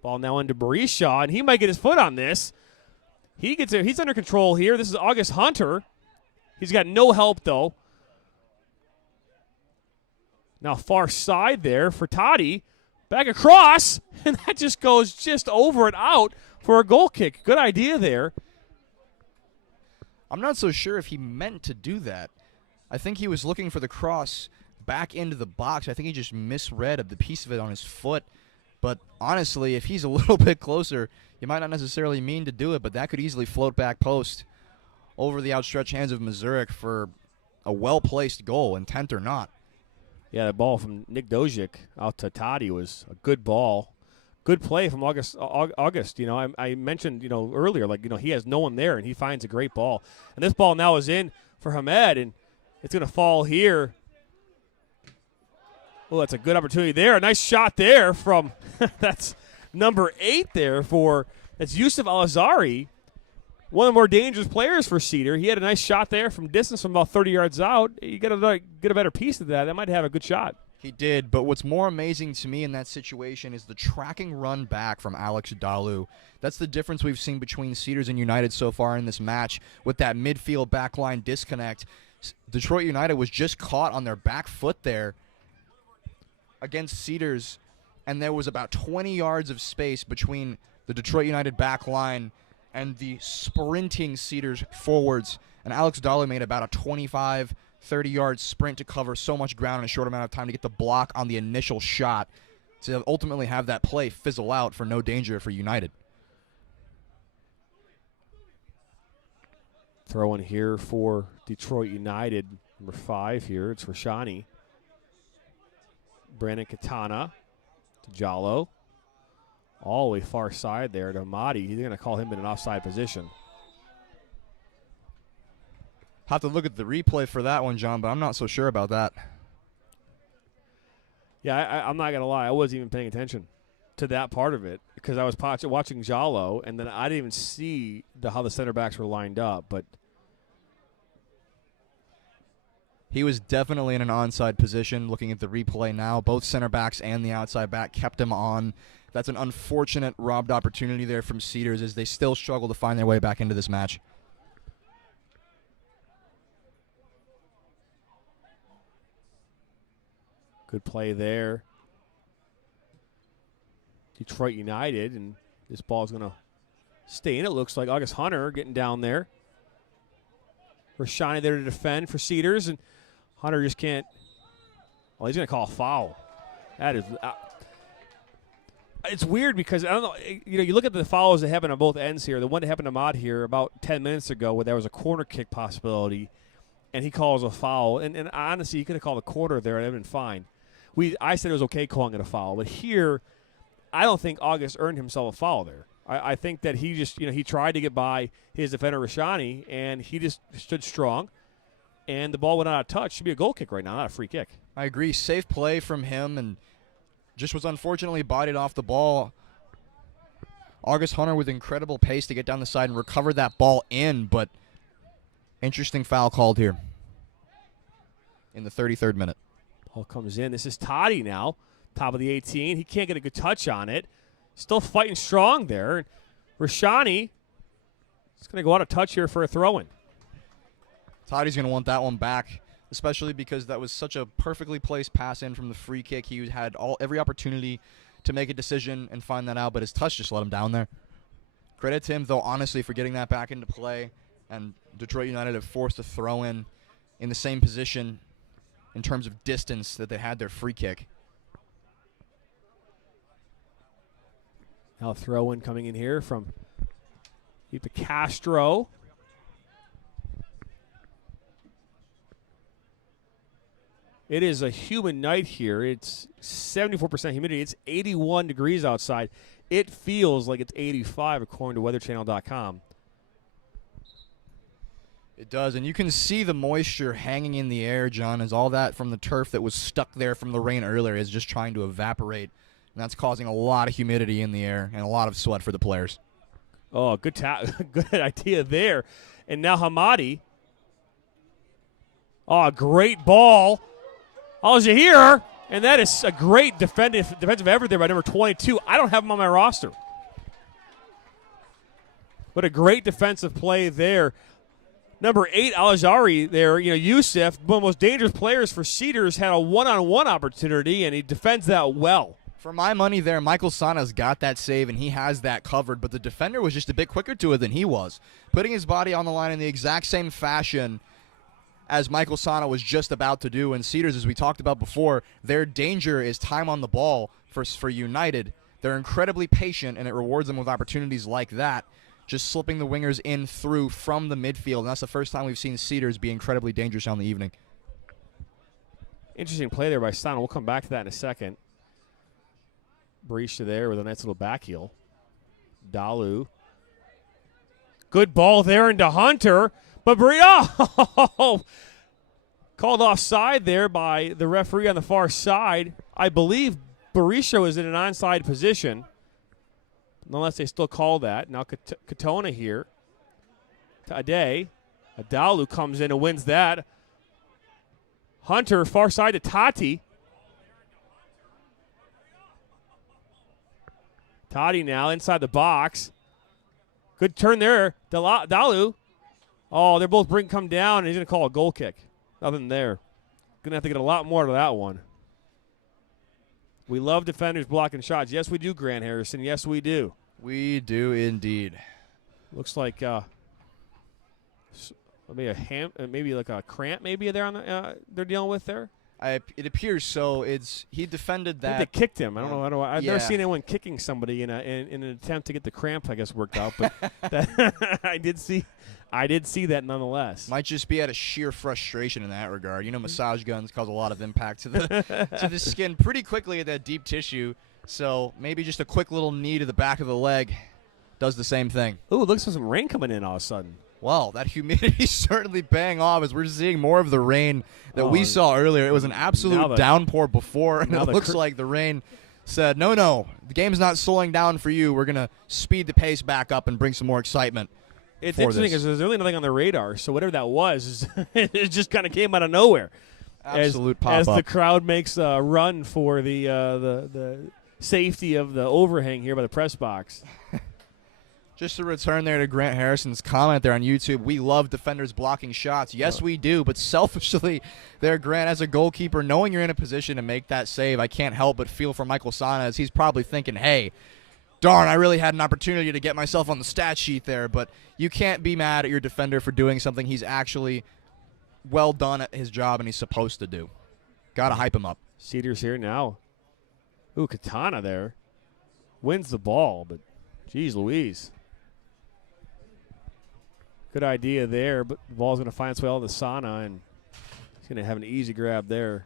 Ball now into Barishaw, and he might get his foot on this. He gets it. He's under control here. This is August Hunter. He's got no help, though. Now far side there for Toddy. Back across, and that just goes just over and out for a goal kick. Good idea there. I'm not so sure if he meant to do that. I think he was looking for the cross back into the box. I think he just misread the piece of it on his foot. But honestly, if he's a little bit closer, you might not necessarily mean to do it, but that could easily float back post over the outstretched hands of Mazurek for a well-placed goal, intent or not. Yeah, the ball from Nick Dojic out to Toddy was a good ball. Good play from August. You know, I mentioned, earlier, he has no one there, and he finds a great ball. And this ball now is in for Hamed, and it's going to fall here. Oh, that's a good opportunity there. A nice shot there from, that's number 8 there that's Yusuf Al-Azhari, one of the more dangerous players for Cedar. He had a nice shot there from distance from about 30 yards out. You get a better piece of that. That might have a good shot. He did, but what's more amazing to me in that situation is the tracking run back from Alex Dalu. That's the difference we've seen between Cedars and United so far in this match with that midfield backline disconnect. Detroit United was just caught on their back foot there. against Cedars, and there was about 20 yards of space between the Detroit United back line and the sprinting Cedars forwards. And Alex Dalu made about a 25, 30-yard sprint to cover so much ground in a short amount of time to get the block on the initial shot to ultimately have that play fizzle out for no danger for United. Throw in here for Detroit United, number 5 here. It's Rashani. Brandon Katana to Jallo. All the way far side there to Amadi. He's going to call him in an offside position. Have to look at the replay for that one, John, but I'm not so sure about that. Yeah, I'm not going to lie. I wasn't even paying attention to that part of it because I was watching Jallo, and then I didn't even see how the center backs were lined up. But he was definitely in an onside position. Looking at the replay now, both center backs and the outside back kept him on. That's an unfortunate robbed opportunity there from Cedars as they still struggle to find their way back into this match. Good play there. Detroit United, and this ball's going to stay in. It looks like August Hunter getting down there. Rashani there to defend for Cedars, and Hunter just can't. Well, he's going to call a foul. That is. It's weird because I don't know. You look at the fouls that happened on both ends here. The one that happened to Mod here about 10 minutes ago, where there was a corner kick possibility, and he calls a foul. And honestly, he could have called a quarter there, and it would have been fine. I said it was okay calling it a foul, but here, I don't think August earned himself a foul there. I think that he just, he tried to get by his defender Rashani, and he just stood strong, and the ball went out of touch. Should be a goal kick right now, not a free kick. I agree. Safe play from him, and just was unfortunately bodied off the ball. August Hunter with incredible pace to get down the side and recover that ball in, but interesting foul called here in the 33rd minute. Ball comes in. This is Toddy now, top of the 18. He can't get a good touch on it. Still fighting strong there. Rashani is going to go out of touch here for a throw-in. Toddy's going to want that one back, especially because that was such a perfectly placed pass in from the free kick. He had every opportunity to make a decision and find that out, but his touch just let him down there. Credit to him, though, honestly, for getting that back into play. And Detroit United have forced a throw-in the same position in terms of distance that they had their free kick. Now a throw-in coming in here from Ipa Castro. It is a humid night here. It's 74% humidity. It's 81 degrees outside. It feels like it's 85 according to weatherchannel.com. It does, and you can see the moisture hanging in the air, John, as all that from the turf that was stuck there from the rain earlier is just trying to evaporate, and that's causing a lot of humidity in the air and a lot of sweat for the players. Oh, good good idea there. And now Hamadi. Oh, great ball. All you hear, and that is a great defensive effort there by number 22. I don't have him on my roster. But a great defensive play there. Number 8, Al-Azhari there, Youssef, one of the most dangerous players for Cedars, had a one-on-one opportunity, and he defends that well. For my money there, Michael Sana's got that save, and he has that covered, but the defender was just a bit quicker to it than he was, putting his body on the line in the exact same fashion as Michael Sana was just about to do. And Cedars, as we talked about before, their danger is time on the ball for United. They're incredibly patient, and it rewards them with opportunities like that, just slipping the wingers in through from the midfield. And that's the first time we've seen Cedars be incredibly dangerous on the evening. Interesting play there by Sana. We'll come back to that in a second. Berisha there with a nice little back heel. Dalu. Good ball there into Hunter. But Berisha called offside there by the referee on the far side. I believe Berisha was in an onside position, unless they still call that. Now Katona here to Ade. Adalu comes in and wins that. Hunter far side to Tati. Tati now inside the box. Good turn there. Dalu. Oh, they're both come down, and he's going to call a goal kick. Nothing there. Going to have to get a lot more to that one. We love defenders blocking shots. Yes, we do, Grant Harrison. Yes, we do. We do indeed. Looks like maybe like a cramp maybe there on the, they're dealing with there. It appears so. He defended I that. think they kicked him. I don't know. I've Yeah. never seen anyone kicking somebody in an attempt to get the cramp, I guess, worked out. But I did see that nonetheless. Might just be out of sheer frustration in that regard. You know, massage guns cause a lot of impact to the skin pretty quickly at that deep tissue. So maybe just a quick little knee to the back of the leg does the same thing. Ooh, it looks like some rain coming in all of a sudden. Well, that humidity's certainly paying off as we're seeing more of the rain that we saw earlier. It was an absolute downpour before, and it looks like the rain said, no, the game's not slowing down for you. We're going to speed the pace back up and bring some more excitement. It's interesting because there's really nothing on the radar, so whatever that was, it just kind of came out of nowhere. Absolute pop-up. As the crowd makes a run for the safety of the overhang here by the press box. Just to return there to Grant Harrison's comment there on YouTube, we love defenders blocking shots. Yes, we do, but selfishly there, Grant, as a goalkeeper, knowing you're in a position to make that save, I can't help but feel for Michael Sana as he's probably thinking, hey, darn, I really had an opportunity to get myself on the stat sheet there, but you can't be mad at your defender for doing something he's actually well done at his job and he's supposed to do. Got to hype him up. Cedars here now. Ooh, Katana there. Wins the ball, but geez Louise. Good idea there, but the ball's going to find its way all to Sana, and he's going to have an easy grab there.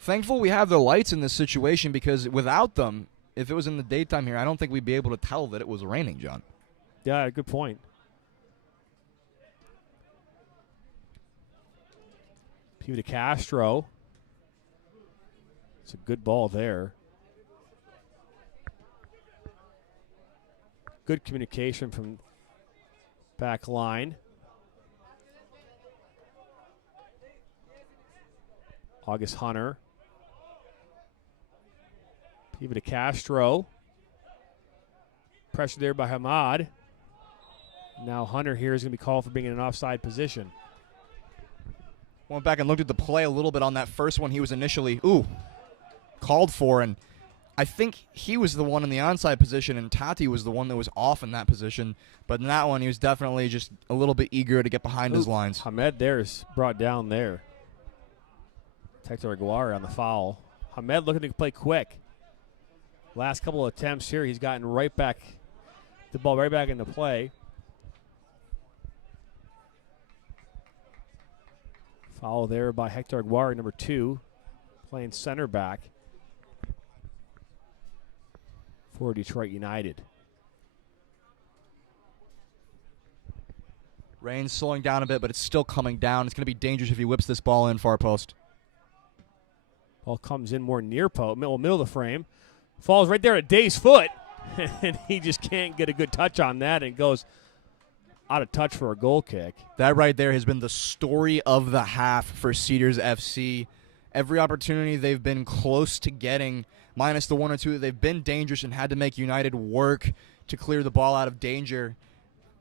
Thankful we have the lights in this situation because without them, if it was in the daytime here, I don't think we'd be able to tell that it was raining, John. Yeah, good point. Pew to Castro. It's a good ball there. Good communication from back line. August Hunter. Piva to Castro. Pressure there by Hamad. Now Hunter here is going to be called for being in an offside position. Went back and looked at the play a little bit on that first one he was initially called for, and I think he was the one in the onside position, and Tati was the one that was off in that position. But in that one, he was definitely just a little bit eager to get behind his lines. Hamed there is brought down there. Hector Aguirre on the foul. Hamed looking to play quick. Last couple of attempts here, he's gotten the ball right back into play. Foul there by Hector Aguirre, number 2, playing center back for Detroit United. Rain's slowing down a bit, but it's still coming down. It's going to be dangerous if he whips this ball in far post. Ball comes in more near post, middle of the frame. Falls right there at Day's foot, and he just can't get a good touch on that, and goes out of touch for a goal kick. That right there has been the story of the half for Cedars FC. Every opportunity they've been close to getting, minus the one or two that they've been dangerous and had to make United work to clear the ball out of danger.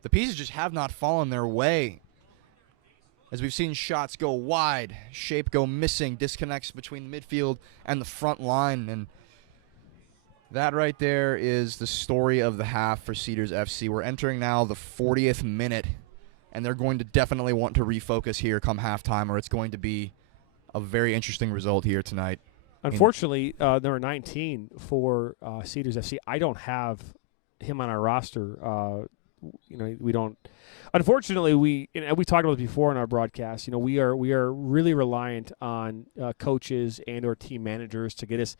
The pieces just have not fallen their way. As we've seen shots go wide, shape go missing, disconnects between midfield and the front line. And that right there is the story of the half for Cedars FC. We're entering now the 40th minute, and they're going to definitely want to refocus here come halftime, or it's going to be a very interesting result here tonight. Unfortunately, number 19 for Cedars FC, I don't have him on our roster. We don't. Unfortunately, we talked about it before in our broadcast. We are really reliant on coaches and or team managers to get us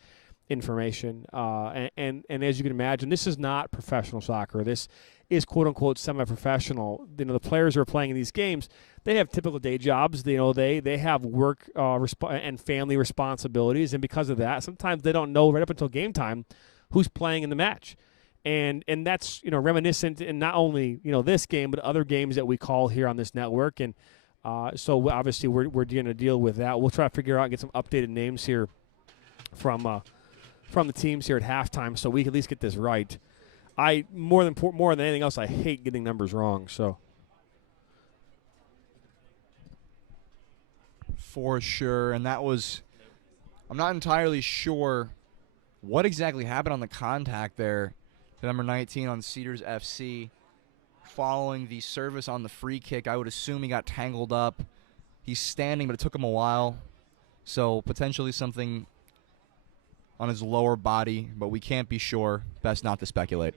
information. And as you can imagine, this is not professional soccer. This is quote unquote semi-professional. The players who are playing in these games, they have typical day jobs. They have work and family responsibilities, and because of that, sometimes they don't know right up until game time who's playing in the match. And that's reminiscent in not only this game but other games that we call here on this network. And so obviously we're going to deal with that. We'll try to figure out and get some updated names here from the teams here at halftime, so we can at least get this right. More than anything else, I hate getting numbers wrong. So for sure, and that was, I'm not entirely sure what exactly happened on the contact there to number 19 on Cedars FC following the service on the free kick. I would assume he got tangled up. He's standing, but it took him a while. So potentially something on his lower body, but we can't be sure. Best not to speculate.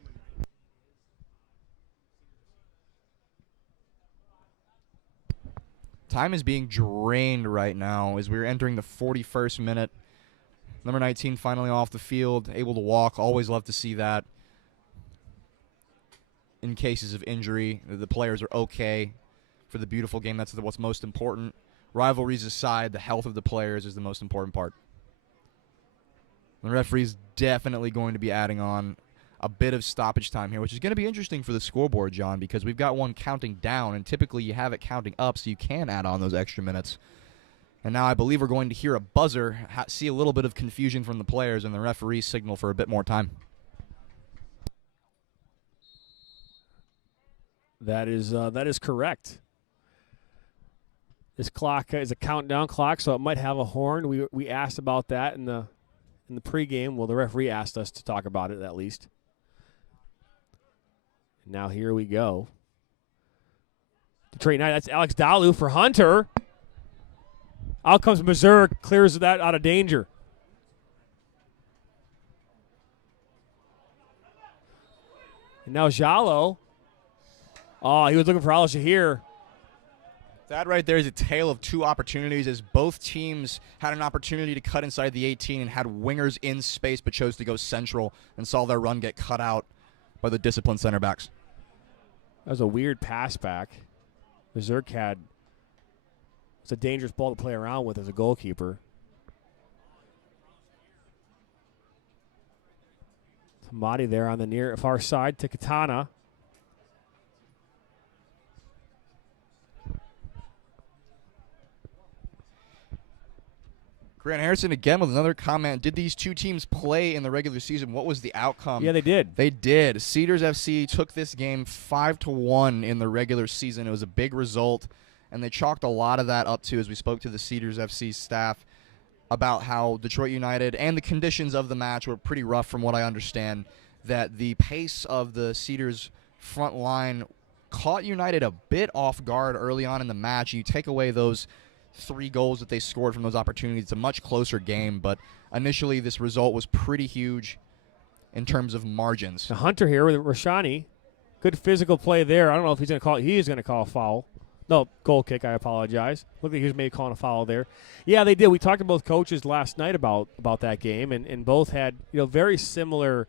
Time is being drained right now as we're entering the 41st minute. Number 19 finally off the field, able to walk. Always love to see that. In cases of injury, the players are okay for the beautiful game. That's what's most important. Rivalries aside, the health of the players is the most important part. The referee's definitely going to be adding on a bit of stoppage time here, which is going to be interesting for the scoreboard, John, because we've got one counting down, and typically you have it counting up so you can add on those extra minutes. And now I believe we're going to hear a buzzer, see a little bit of confusion from the players, and the referee signal for a bit more time. That is correct. This clock is a countdown clock, so it might have a horn. We asked about that in the pregame. Well, the referee asked us to talk about it at least. Now here we go. Detroit United. That's Alex Dalu for Hunter. Out comes Missouri, clears that out of danger. And now Jalo. Oh, he was looking for Al Shahir. That right there is a tale of two opportunities as both teams had an opportunity to cut inside the 18 and had wingers in space but chose to go central and saw their run get cut out by the disciplined center backs. That was a weird pass back. Berserk had it's a dangerous ball to play around with as a goalkeeper. Tamati there on the near far side to Katana. Grant Harrison again with another comment. Did these two teams play in the regular season? What was the outcome? Yeah, they did. They did. Cedars FC took this game 5-1 in the regular season. It was a big result, and they chalked a lot of that up to, as we spoke to the Cedars FC staff, about how Detroit United and the conditions of the match were pretty rough from what I understand, that the pace of the Cedars front line caught United a bit off guard early on in the match. You take away those 3 goals that they scored from those opportunities. It's a much closer game, but initially this result was pretty huge in terms of margins. The Hunter here with Rashani. Good physical play there. I don't know if he's going to call it. He is going to call a foul. No, goal kick, I apologize. Looked like he was maybe calling a foul there. Yeah, they did. We talked to both coaches last night about that game, and both had very similar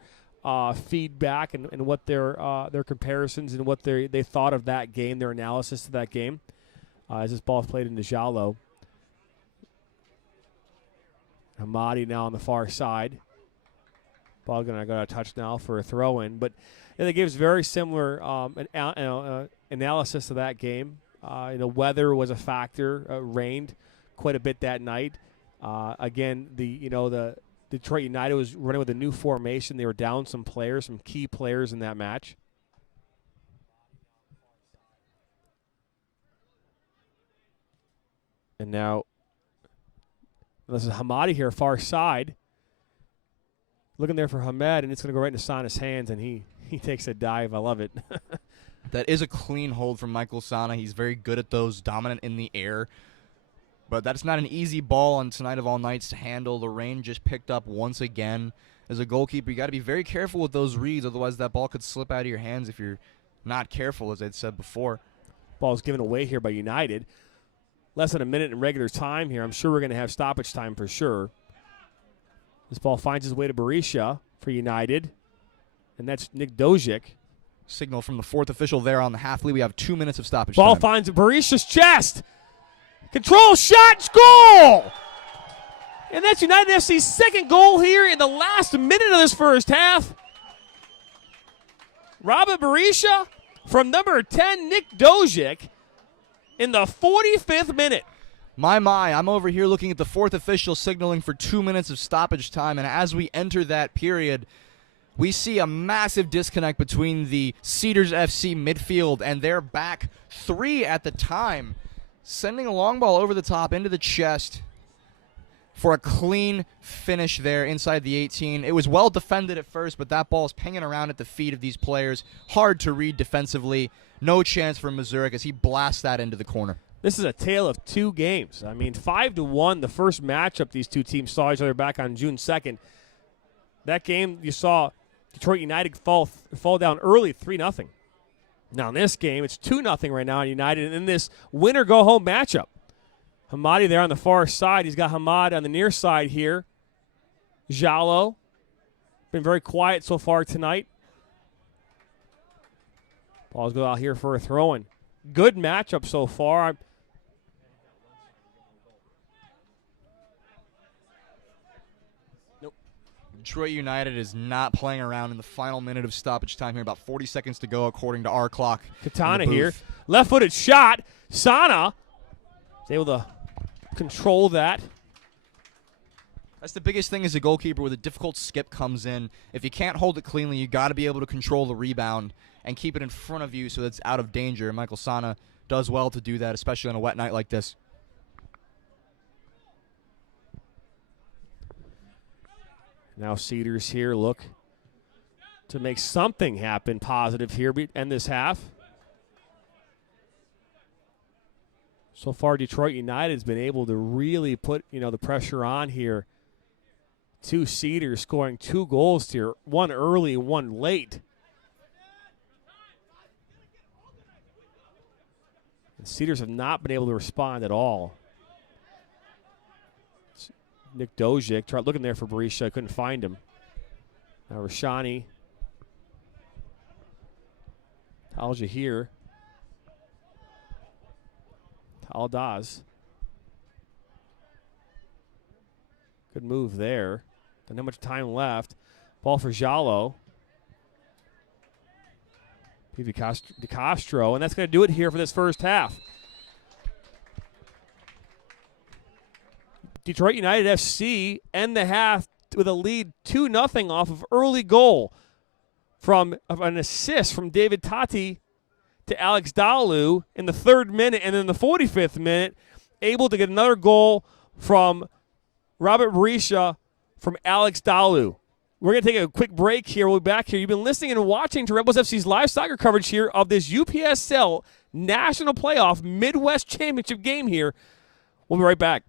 feedback and what their comparisons and what they thought of that game, their analysis of that game. As this ball is played into Jalo. Hamadi now on the far side. Ball going to go to touch now for a throw-in. But it gives very similar analysis of that game. Weather was a factor. Rained quite a bit that night. Again, the Detroit United was running with a new formation. They were down some players, some key players in that match. And now, this is Hamadi here, far side. Looking there for Hamed, and it's going to go right into Sana's hands, and he takes a dive. I love it. That is a clean hold from Michael Sana. He's very good at those, dominant in the air. But that's not an easy ball on Tonight of All Nights to handle. The rain just picked up once again. As a goalkeeper, you got to be very careful with those reads, otherwise that ball could slip out of your hands if you're not careful, as I'd said before. Ball's given away here by United. Less than a minute in regular time here. I'm sure we're going to have stoppage time for sure. This ball finds its way to Berisha for United. And that's Nick Dojic. Signal from the 4th official there on the halfly. We have 2 minutes of stoppage ball time. Finds Berisha's chest. Control shot, goal! And that's United FC's second goal here in the last minute of this first half. Robert Berisha from number 10, Nick Dojic, in the 45th minute. My, I'm over here looking at the 4th official signaling for 2 minutes of stoppage time, and as we enter that period, we see a massive disconnect between the Cedars FC midfield and their back 3 at the time, sending a long ball over the top into the chest for a clean finish there inside the 18. It was well defended at first, but that ball's pinging around at the feet of these players. Hard to read defensively. No chance for Missouri as he blasts that into the corner. This is a tale of two games. I mean, 5-1, the first matchup these two teams saw each other back on June 2nd. That game, you saw Detroit United fall down early 3-0. Now in this game, it's 2-0 right now on United, and in this winner-go-home matchup. Hamadi there on the far side. He's got Hamad on the near side here. Jalo, been very quiet so far tonight. Ball's go out here for a throw-in. Good matchup so far. Detroit United is not playing around in the final minute of stoppage time here. About 40 seconds to go according to our clock. Katana here. Left-footed shot. Sana is able to control that. That's the biggest thing as a goalkeeper where the difficult skip comes in. If you can't hold it cleanly, you got to be able to control the rebound and keep it in front of you so that it's out of danger. Michael Sana does well to do that, especially on a wet night like this. Now Cedars here look to make something happen positive here end this half. So far, Detroit United has been able to really put the pressure on here. Two Cedars scoring 2 goals here, one early, one late. And Cedars have not been able to respond at all. Nick Dojic tried looking there for Berisha, couldn't find him. Now Rashani. Talja here. Aldaz. Good move there. Don't have much time left. Ball for Jalo. De Castro, and that's going to do it here for this first half. Detroit United FC end the half with a lead 2-0 off of early goal from an assist from David Tati to Alex Dalu in the 3rd minute, and then the 45th minute, able to get another goal from Robert Berisha from Alex Dalu. We're going to take a quick break here. We'll be back here. You've been listening and watching to Rebels FC's live soccer coverage here of this UPSL National Playoff Midwest Championship game here. We'll be right back.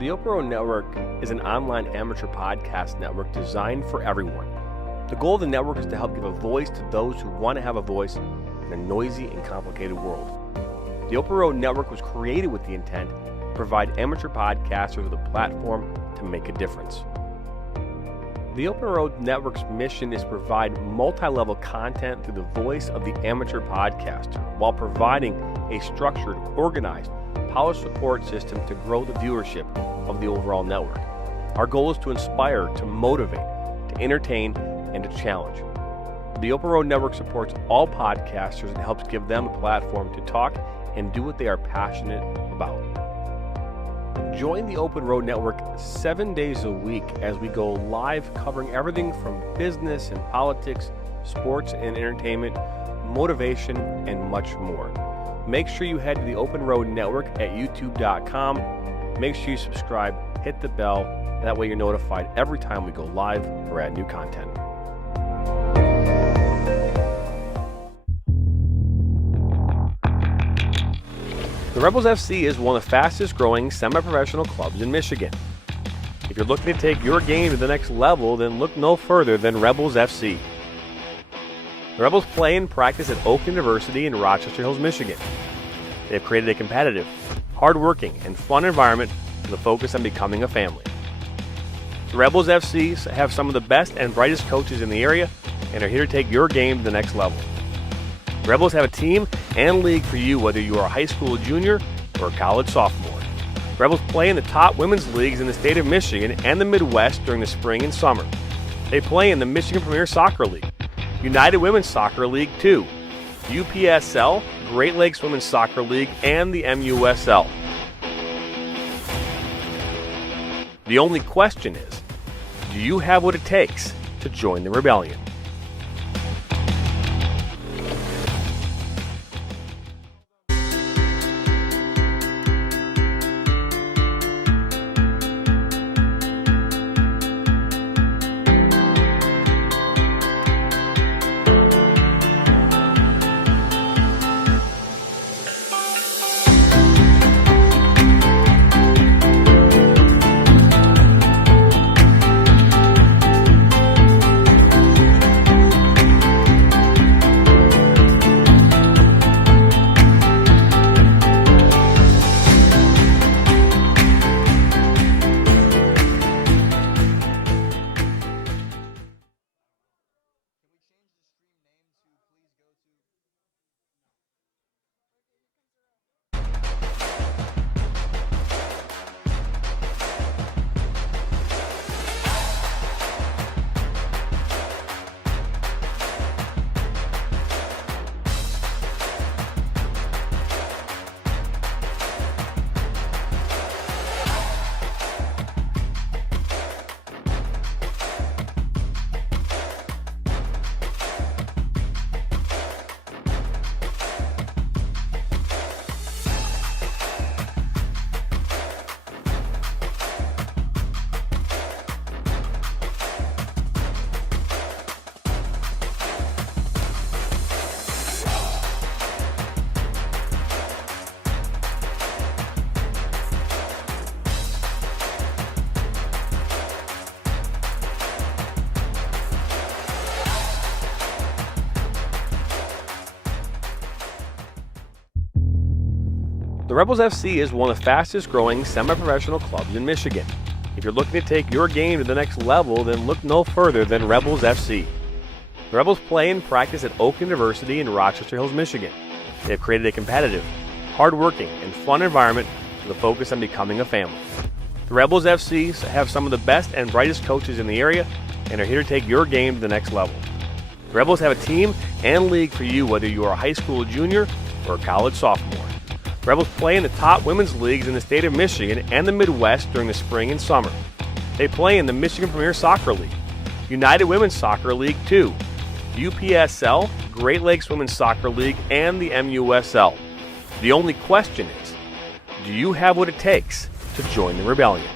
The Open Road Network is an online amateur podcast network designed for everyone. The goal of the network is to help give a voice to those who want to have a voice in a noisy and complicated world. The Open Road Network was created with the intent to provide amateur podcasters with a platform to make a difference. The Open Road Network's mission is to provide multi-level content through the voice of the amateur podcaster while providing a structured, organized, polished support system to grow the viewership of the overall network. Our goal is to inspire, to motivate, to entertain, and to challenge. The Open Road Network supports all podcasters and helps give them a platform to talk and do what they are passionate about. Join the Open Road Network 7 days a week as we go live covering everything from business and politics, sports and entertainment, motivation, and much more. Make sure you head to the Open Road Network at youtube.com. Make sure you subscribe, hit the bell, and that way you're notified every time we go live or add new content. The Rebels FC is one of the fastest growing semi-professional clubs in Michigan. If you're looking to take your game to the next level, then look no further than Rebels FC. The Rebels play and practice at Oak University in Rochester Hills, Michigan. They've created a competitive, hard-working, and fun environment with a focus on becoming a family. The Rebels FC have some of the best and brightest coaches in the area and are here to take your game to the next level. The Rebels have a team and league for you whether you are a high school junior or a college sophomore. The Rebels play in the top women's leagues in the state of Michigan and the Midwest during the spring and summer. They play in the Michigan Premier Soccer League, United Women's Soccer League 2, UPSL, Great Lakes Women's Soccer League, and the MUSL. The only question is, do you have what it takes to join the rebellion? Rebels FC is one of the fastest growing semi-professional clubs in Michigan. If you're looking to take your game to the next level, then look no further than Rebels FC. The Rebels play and practice at Oakland University in Rochester Hills, Michigan. They have created a competitive, hard-working, and fun environment with a focus on becoming a family. The Rebels FC have some of the best and brightest coaches in the area and are here to take your game to the next level. The Rebels have a team and league for you whether you are a high school junior or a college sophomore. The Rebels play in the top women's leagues in the state of Michigan and the Midwest during the spring and summer. They play in the Michigan Premier Soccer League, United Women's Soccer League 2, UPSL, Great Lakes Women's Soccer League, and the MUSL. The only question is, do you have what it takes to join the rebellion?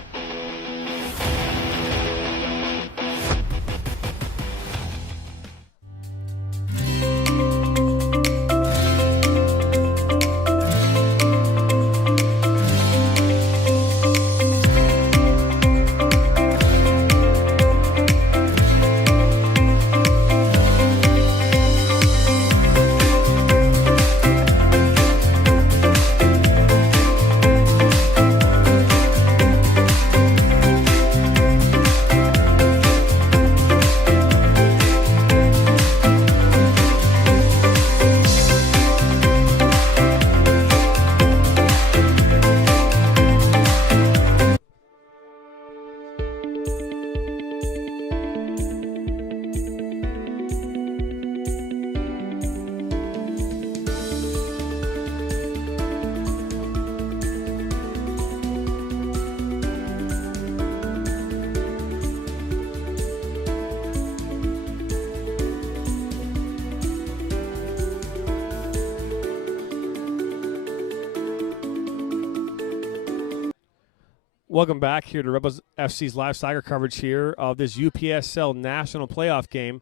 Welcome back here to Rebels FC's live soccer coverage here of this UPSL National Playoff game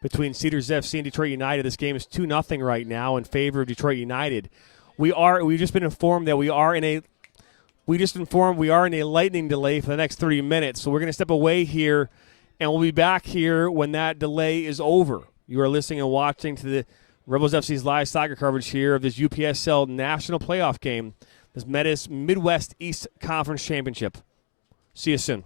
between Cedars FC and Detroit United. This game is 2-0 right now in favor of Detroit United. We've just been informed that we are in a lightning delay for the next 30 minutes. So we're going to step away here, and we'll be back here when that delay is over. You are listening and watching to the Rebels FC's live soccer coverage here of this UPSL National Playoff game. This Metis Midwest East Conference Championship. See you soon.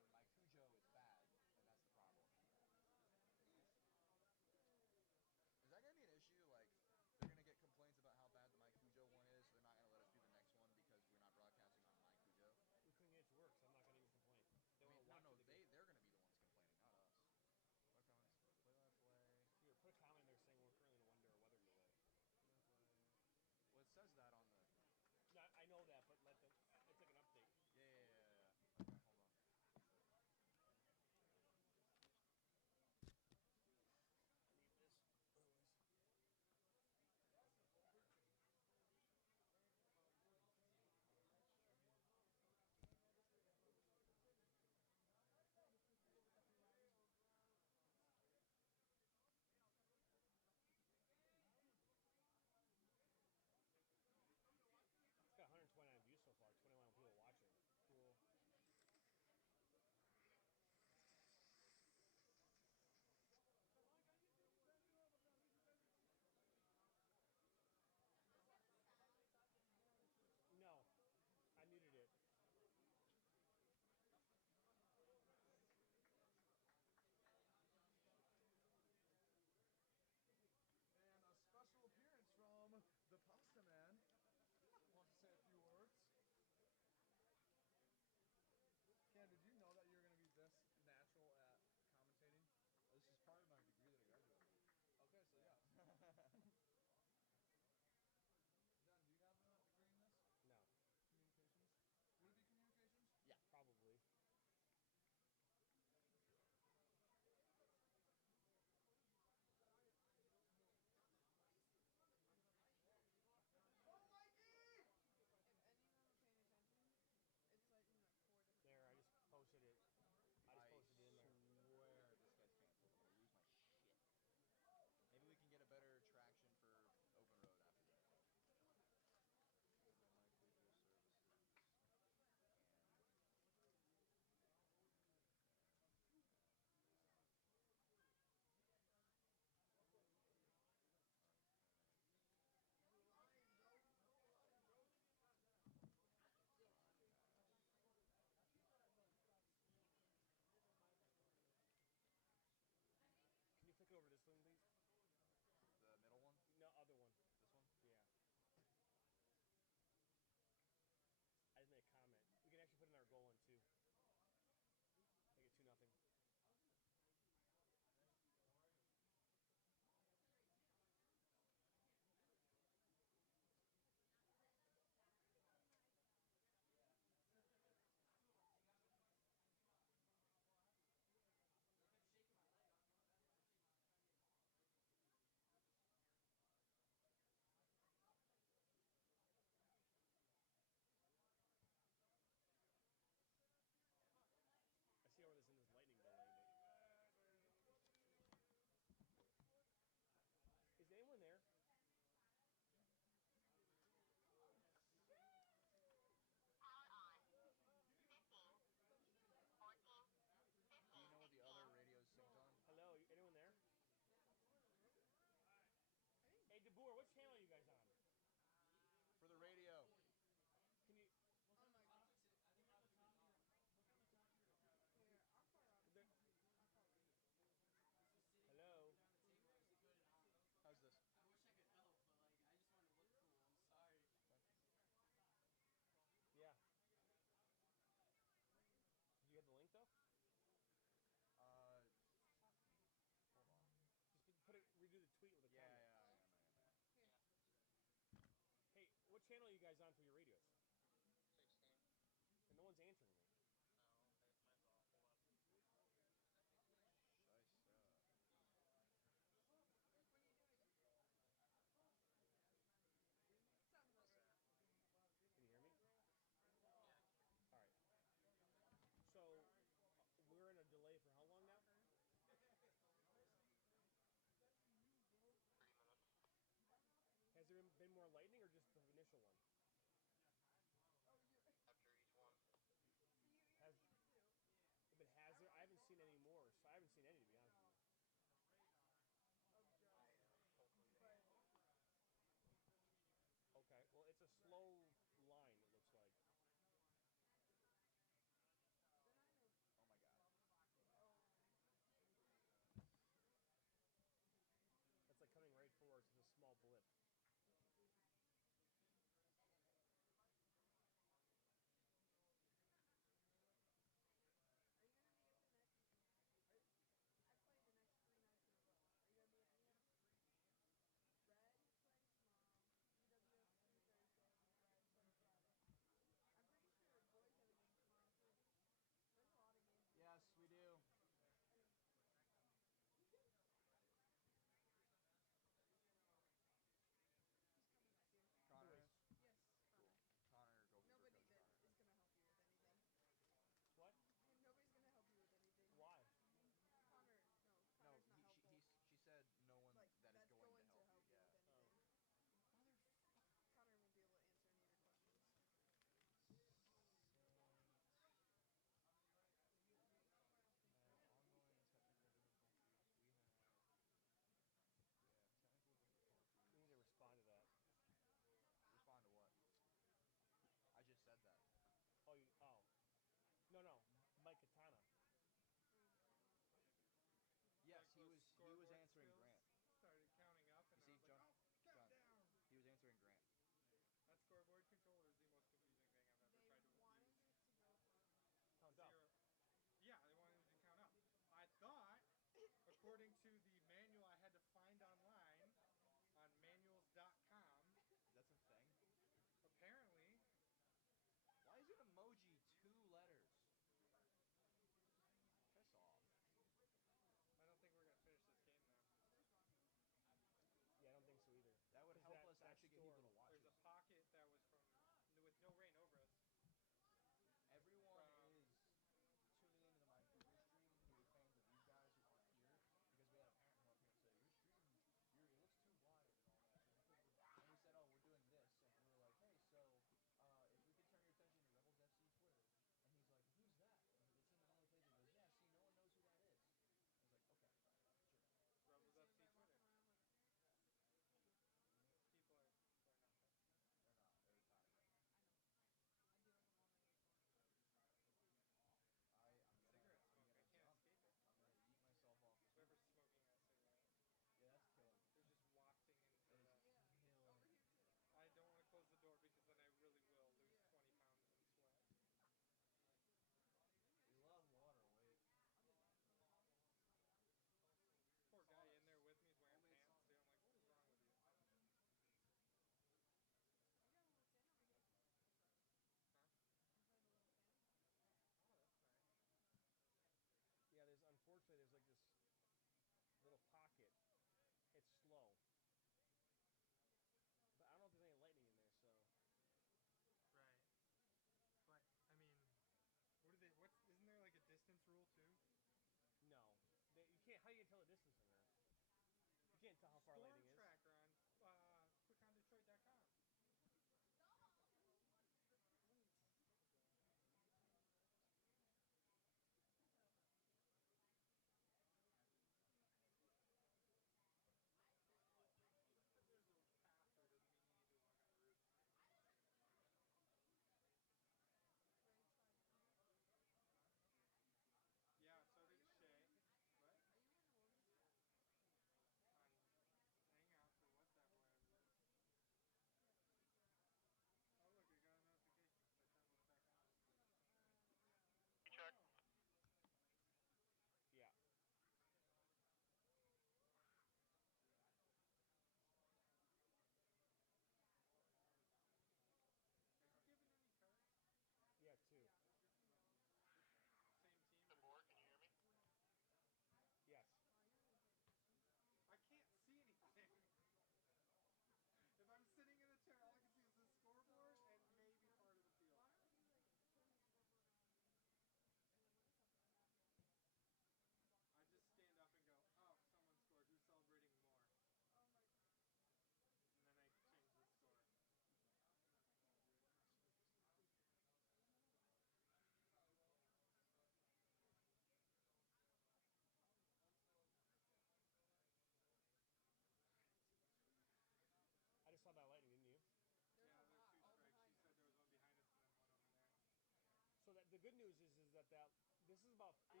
This is about who?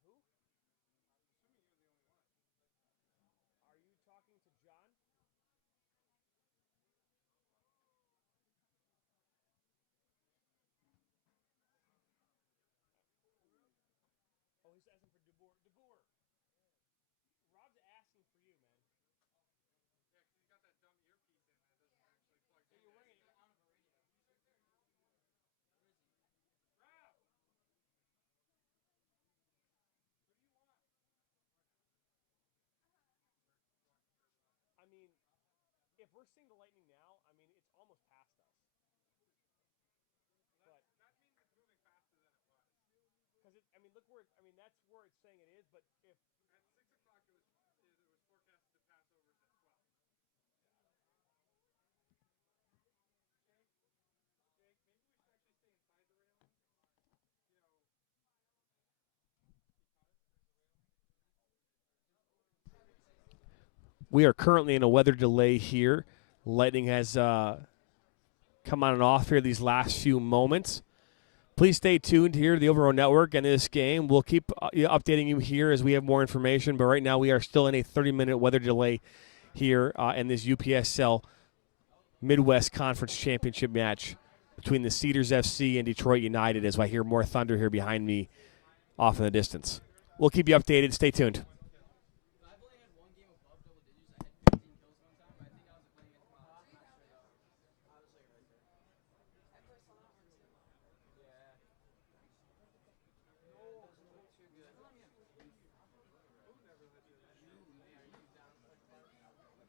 Assuming you're the only one. Are you talking to John? Oh, he's asking for DeBoer. DeBoer. Rob's asking for you, man. Yeah, because he's got that dumb earpiece in that doesn't actually plug in. You're wearing it. On of a radio. Where is he? Rob! Who do you want? I mean, if we're seeing the Lightning now, I mean, it's almost past us. Well, But that means it's moving faster than it was. because I mean, look where I mean, that's where it's saying it is. But if At 6 o'clock, it was forecasted to pass over us at 12. Jake, maybe we should actually stay inside the railing. You know, because there's a railing. we are currently in a weather delay here, Lightning has come on and off here these last few moments. Please stay tuned here to the Overall Network and this game. We'll keep updating you here as we have more information, but right now we are still in a 30-minute weather delay here in this UPSL Midwest Conference Championship match between the Cedars FC and Detroit United as I hear more thunder here behind me off in the distance. We'll keep you updated. Stay tuned. I've only had one game above double digits. I had 15 kills one time, but I think I was playing against Bob. I'm not sure though. Obviously, right there. I play a lot more too. Yeah. No, it doesn't look too good. Who never let you in? You, man, you down like a buck.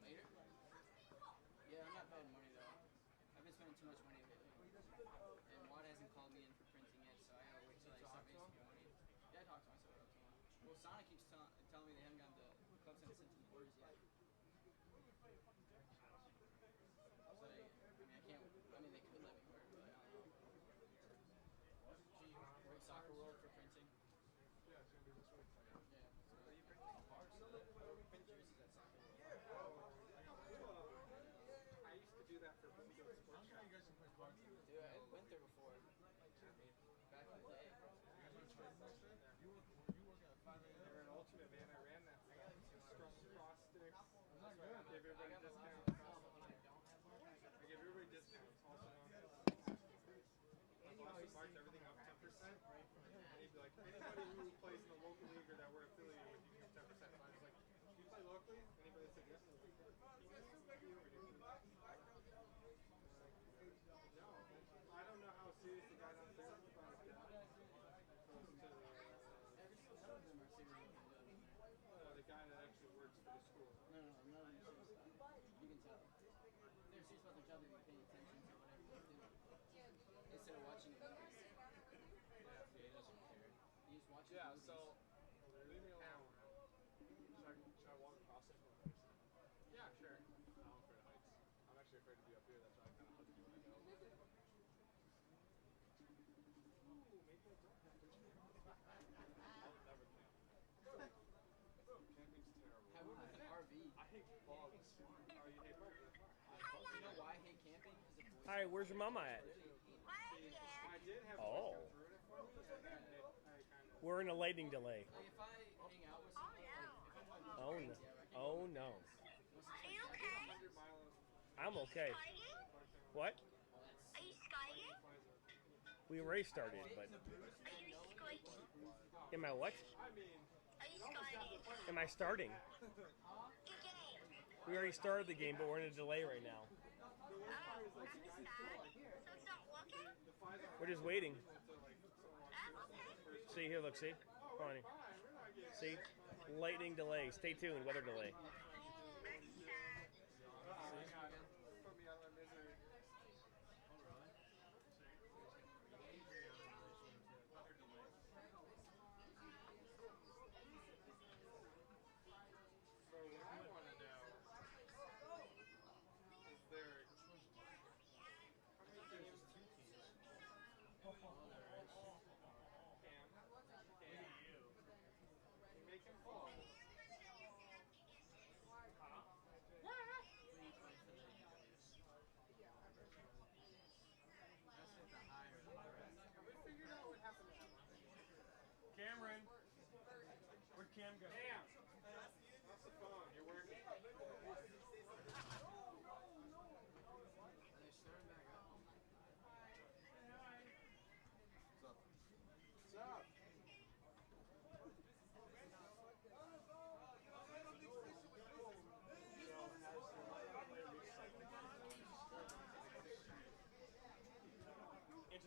Later? Yeah, I'm not betting money though. I've been spending too much money lately. And Wad hasn't called me in for printing yet, so I gotta wait till I start making some money. Yeah, I talked to myself up to him. Well, Sonic keeps telling me they haven't gotten the club sent to the orders yet. So I can't. I mean, they could let me wear it, but I don't know. Great soccer world for printing. Yeah, it's going to be this week. Yeah. So what are you printing? Print jerseys at soccer world. I used to do that for Bloomfield Sports Shop. You guys can play cards. Dude, I went there before. Back in the day. You work at 5 a.m. They were an alternate, man. I ran that stuff. Strung cross sticks. I gave everybody discounts. I gave everybody discounts, also known as Boston Barts, everything up 10%. And he'd be like, anybody who plays in the local league or that we're affiliated with, you can give 10%. And I was like, do you play locally? Anybody that said yes, I was like, can you guys still you or do you? No. I don't know how serious the guy downstairs is about his dad. Goes to None of them are serious. the guy that actually works for the school. No, none of them are serious about it. You can tell. If they're serious about their job, they'd be paying attention to whatever they do. Instead of watching a movie. Yeah, he doesn't care. He just watches movies. So leave me alone. Should I walk across it? Yeah, sure. I'm afraid of heights. I'm actually afraid to be up here. That's why I kind of hug you when I go. Ooh, maybe I don't have to camp. I'll never camp. Camping's terrible. Have one with an RV. I hate bugs. Oh, you hate bugs? You know why I hate camping? Because the boys. All right, where's your mama at? I did have Oh. bugs ruin it for me, and then I kind of. We're in a lightning delay. Like if I hang out with someone, like if I'm going to Oh no. Oh no. Are you okay? 100 miles. I'm okay. Skiing? What? Are you skiing? We already started, but Are you skiing? am I what? I mean, Are you skiing? Am I starting? Good game. We already started the game, but we're in a delay right now. Oh, I'm sad. So it's not working? We're just waiting. Okay. See here, look, see? Come on. See? Lightning delay. Stay tuned, weather delay. That's sad. put me out of my misery. So what I want to know is there how many games? Cam, you make him fall. Have we figured out what happened to Emma?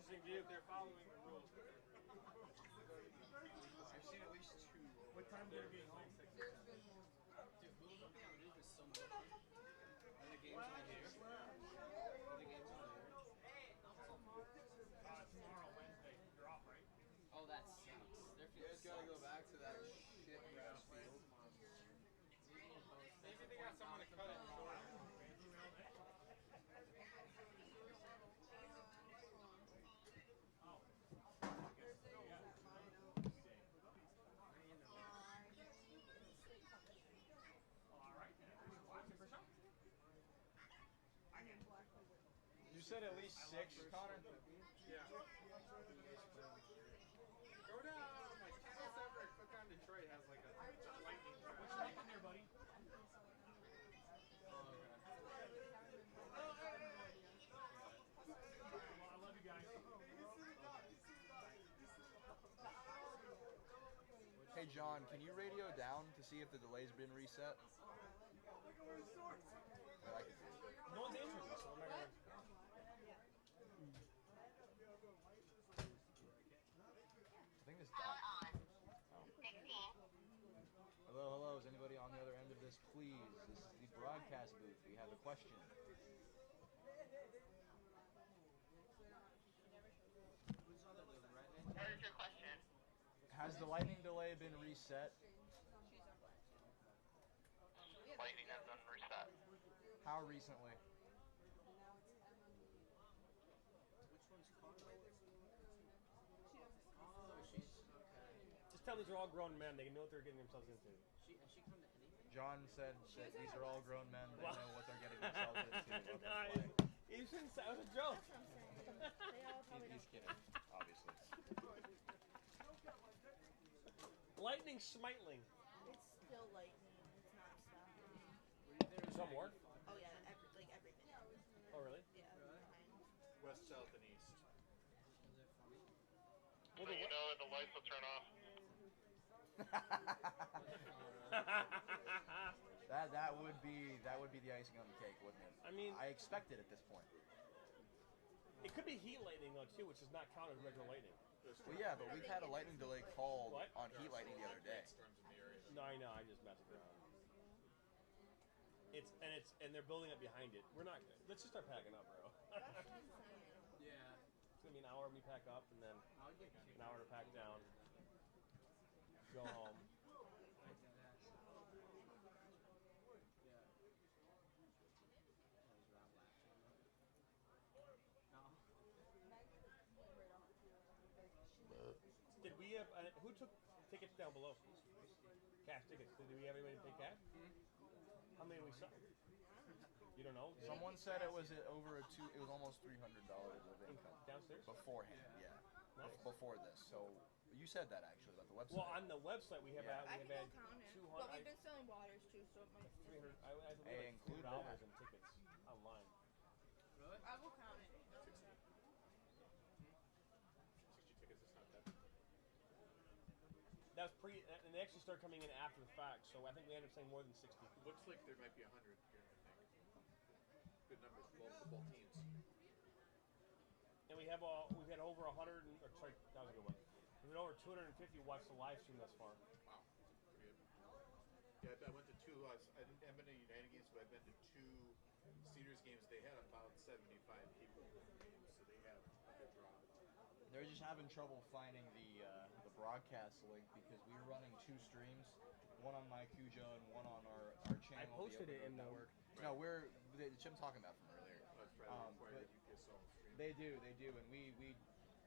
interesting view. They're following the rules. I've seen at least 2. What time did it get home? Dude, Hulu looking at Roof is so much fun. And the game's on here. And the game's on here. Tomorrow, Wednesday. You're off, right? Oh, that sucks. Their You field guys gotta go sucks. back to that shit grass field. Maybe they got someone to cut it for them. You said at least 6, Connor? Yeah. Go down, like, Channel 7 or Click on Detroit has like a lightning track. What's happening there, buddy? I love you guys. Hey John, can you radio down to see if the delay's been reset? I can do it. No one's answering this, so I'm not gonna. I think this died. Hello, hello. Is anybody on the other end of this, please? This is the broadcast booth. We have a question. What is your question? Has the lightning delay been reset? Lightning has been reset. How recently? Which one's Connor? Oh, she's okay. Just tell them these are all grown men. They know what they're getting themselves into. Has she come to anything? John said that these are all grown men. They know what they're getting themselves into. No, you shouldn't say it was a joke. He's kidding, obviously. Lightning smitling. It's still lightning. It's not stopping. Does some work? Oh yeah, every minute. Oh, really? Yeah. West, south, and east. Is it funny? Well, So you know that the lights will turn off. that would be the icing on the cake, wouldn't it? I mean, I expect it at this point. it could be heat lightning though too, which is not counted as regular lightning. Well, yeah, but we've had a lightning delay called What? on heat lightning the other day. No, I know. I just messed around. And they're building up behind it. We're not. Let's just start packing up, bro. Yeah. It's gonna be an hour when we pack up, and then I'll get an hour to pack down. Go home. Yeah. That was Rob laughing. No. Did we have who took tickets down below? Cash tickets. Did we have anybody pay cash? How many we saw? You don't know? Someone said it was it was almost $300 of income Downstairs? beforehand. Yeah, Nice. before this. So you said that actually about the website. Well, on the website we have Yeah. I we can have go had count it. 200. But we've been selling waters too, so it might. 300. I Hey, like include $3 that. in tickets online. Really? I will count it. 60 tickets, it's not bad. That was and they actually started coming in after the fact. So I think we ended up saying more than 60. Looks like there might be 100 here, I think. Good numbers for both teams. And we've had over 100. Sorry, that was a good one. We've had over 250 watch the live stream thus far. Wow, pretty good. Yeah, I went to 2. I haven't been to United games, but I've been to 2 CEDARS games. They had about 75 people in the games, so they have a good draw. They're just having trouble finding the broadcast link because we were running 2 streams, one on my Cujo and one on our channel. I posted the it in the network. No, the chip I'm talking about from earlier. That's right. Where but the UPS stream. they do, and we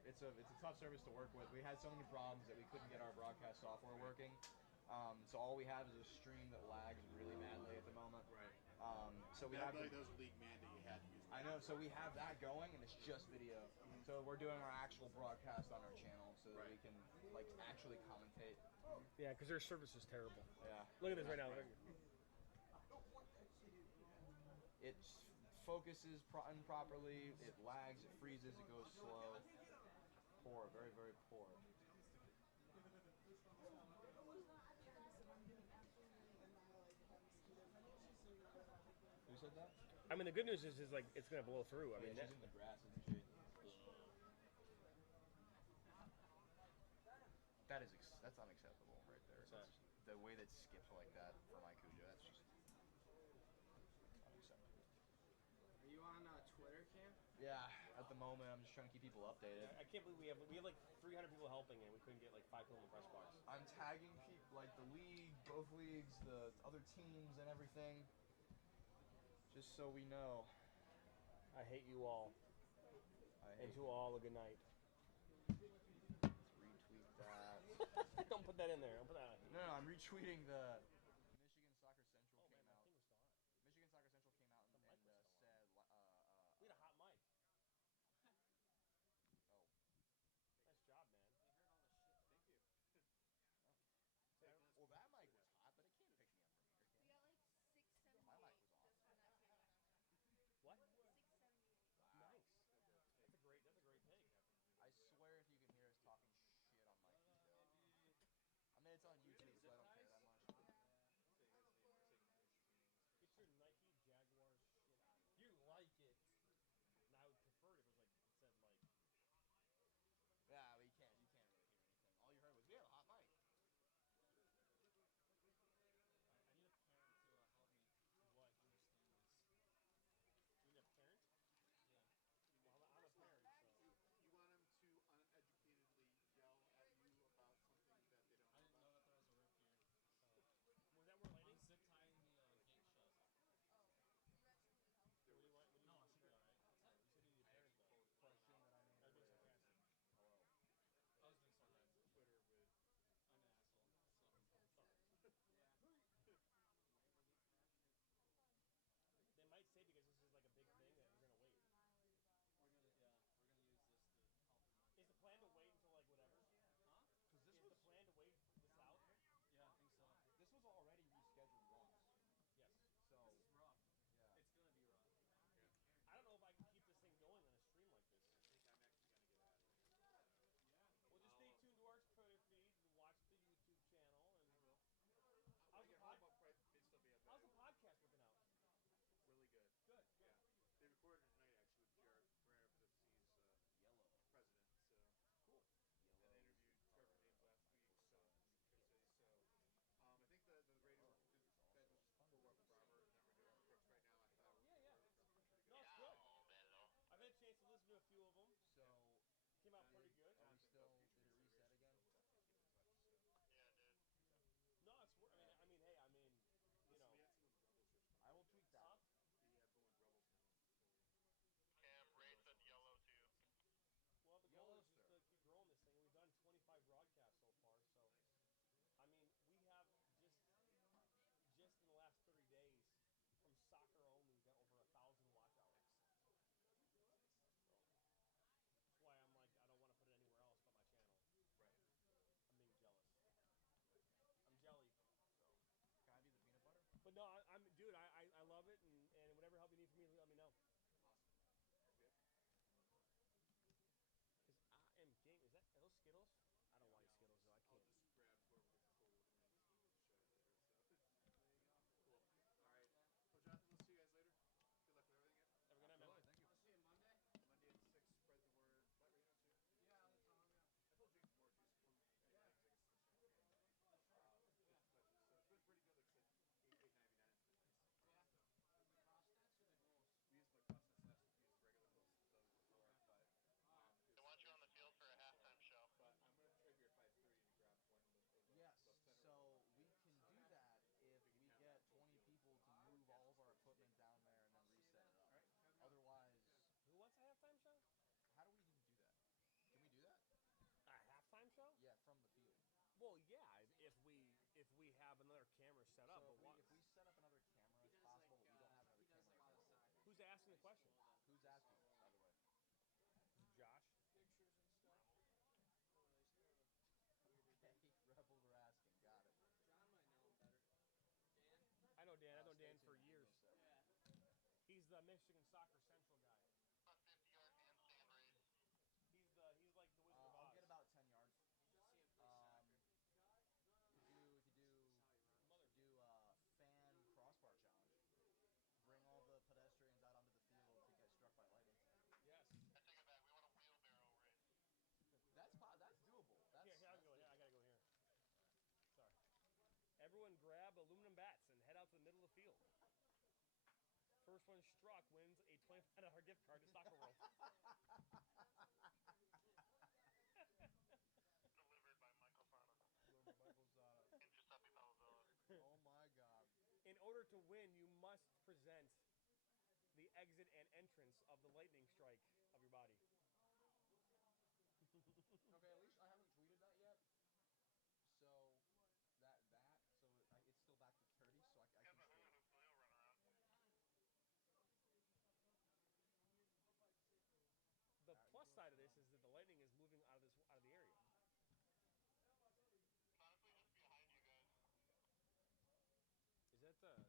it's a tough service to work with. We had so many problems that we couldn't get our broadcast software working. So all we have is a stream that lags really badly at the moment. Right. So we That have. was a league mandate. You had to use that. I know, so we have that going, and it's just video. So we're doing our actual broadcast on our channel, so that we can actually commentate. Yeah, because their service is terrible. Yeah. Look at this right now. It focuses improperly. It lags. It freezes. It goes slow. Poor. Very, very poor. Who said that? I mean, the good news is like it's gonna blow through. I mean, she's in the grass, isn't she? can't believe we have like 300 people helping and we couldn't get like 5 people in the press box. I'm tagging people, like the league, both leagues, the other teams, and everything, just so we know. I hate you all. And to all a good night. Let's retweet that. Don't put that in there. Don't put that. No, I'm retweeting the Michigan Soccer Central Oh came man, my out. thing was still on. Michigan Soccer Central came out and The mic was still said, We had a hot mic. oh, Nice job, man. They heard all the shit. Thank you. well that mic was hot, but it can't pick me up from here, We can it? got like 678 My mic was off. when that came out on there. What? 678. Nice. The take That's a great take. happened to be I way swear if you can hear us talking shit on mic still. I mean, it's on YouTube, so I don't care that much. Say his name. Saying his name. Get your Nike Jaguars shit out of here. You like it. Now I would prefer it if it was like it said like Yeah, but you can't really hear anything. All you heard was, we have a hot mic. I need a parent to help me what? understand this. You need a parent? Yeah. Well, I'm a parent, so You want him to uneducatedly yell at you about something that they don't I know didn't about? know that there was a rip here. was that where lighting? Unzip tying the gate shut. Oh, you actually need help? There was No, I should be alright. You said you need a I parent actually though. posed one Question out that I made That'd be earlier. sarcastic. Hello. I was being sarcastic. Twitter with I'm an asshole. So. Yeah. They might say because this is like a big thing that we're gonna wait. We're gonna use this to help him understand. Is the plan to wait until like whatever? Huh? Because Is the plan to wait this out? Yeah, I think so. this was already rescheduled once. Yes. So, This is rough. yeah. It's gonna be rough. I don't know if I can keep this thing going on a stream like this. I think I'm actually gonna get out of here. Well, just stay tuned to our Twitter feed and watch the YouTube channel. And I will. When how's I the get pod? home, I'll probably still be up. How's the podcast working out? Really good. Good. Yeah. They recorded tonight actually with Jared FC's Yellow. president. So Cool. and they interviewed Trevor James last week. So I think the radio guys was just pulled up with Robert, and then we're doing Brooks right now. I thought it was Yeah. pretty No, good. it's good. I've had a chance to listen to a few of them. So, Came out pretty good. are we still, did it reset again? We'll definitely keep in touch. So. No, it's. I mean, hey, you know. We had some of the Rebels just come. I will tweet that. The Bowens Rebels now. So. Cam, Ray said yellow too. Well, the goal is just to keep growing this thing. We've done 25 broadcasts so far, so I mean, we have just in the last 30 days from soccer only, we've got over 1,000 watch hours. So that's why I'm like, I don't want to put it anywhere else but my channel. Right. I'm being jealous. I'm jelly. So. Can I be the peanut butter? But no, I'm dude. I love it, and whatever help you need from me, let me know. Awesome. Sounds good. Cause I am game. Are those Skittles? I don't want any Skittles though. I I'll can't. just grab whoever gets the total winning team and show it later. So. There you go. Cool. All right. Well, Jonathan, we'll see you guys later. Good luck with everything. Have a good night, man. Thank you. I'll see you Monday. Monday at 6. Spread the word. Is that right now too? Yeah, that's all. Yeah. I told you before. Just come and I guess it's just touches. So it's been pretty good. Like I said, $8.99 has been nice. Yeah. So. The cross stats or the goals? We used the cross sets last week. We used the regular those before, but. They want you on the field for a halftime show. But I'm gonna try here at 5:30 to grab one of those. Yes, those center so we can do that if we get 20 people to move all of our equipment down there and then reset it up. Otherwise, Who wants a halftime show? how do we even do that? Can we do that? A halftime show? Yeah, from the field. Well, yeah. If we have another camera set up, So but if we set up another camera, it's possible, but we don't have another camera available. who's asking the question? Who's asking, by the way? Is it Josh? Pictures and stuff. He's kind of Okay, Rebels are asking. Got it. John might know him better. Dan? I know Dan. I've known Stay Dan for tuned. years. Yeah. He's the Michigan Soccer Central guy. A 50-yard handstand race. He's like the Wizard of Oz. I'll get about 10 yards. You should see him play soccer. Could do fan crossbar challenge. Bring all the pedestrians out onto the field to get struck by lightning. Yes. I take it back. We want a wheelbarrow race. That's doable. Here, I gotta go. Yeah, I gotta go here. Sorry. Everyone grab aluminum bats and head out to the middle of the field. First one struck wins a $25 gift card to Soccer World. to win, you must present the exit and entrance of the lightning strike of your body. Okay, at least I haven't tweeted that yet. So it's still back to 30, so I can Kevin, still. Upsl, he'll run around. The plus side of this is that the lightning is moving out of the area. It's honestly just behind you guys. Is that Shay? Yeah, it's like,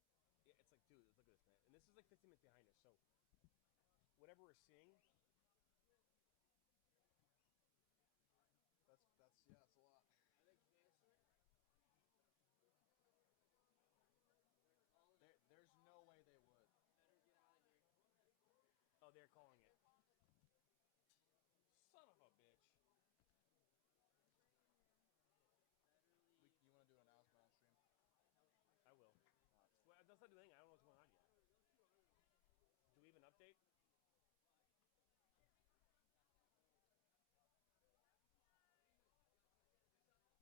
dude, look at this, man. And this is like 15 minutes behind us, so whatever we're seeing. That's a lot. Are they canceling? There's no way they would. Better get out of here. Oh, they're calling it. Son of a bitch. Better leave. You want to do an announcement on stream? I will. Well, that's not the thing. I don't know what's going on yet. Do we have an update?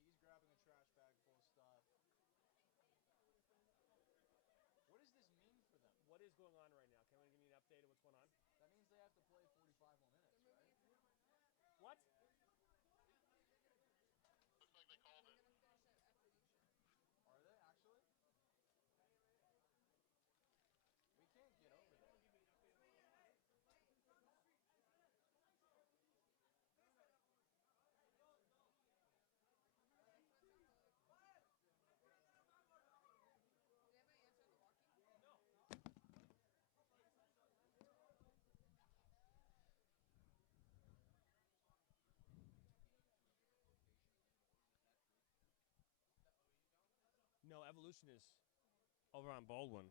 He's grabbing a trash bag full of stuff. What does this mean for them? What is going on right now? Can we give me an update of what's going on? That means they have to play 45 more minutes, right? What? Looks like they called it. Are they actually? We can't get over there. No, Evolution is over on Baldwin.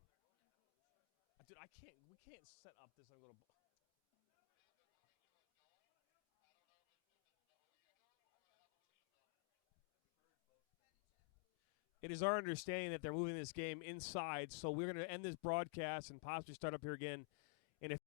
Dude, we can't set up this little. It is our understanding that they're moving this game inside, so we're going to end this broadcast and possibly start up here again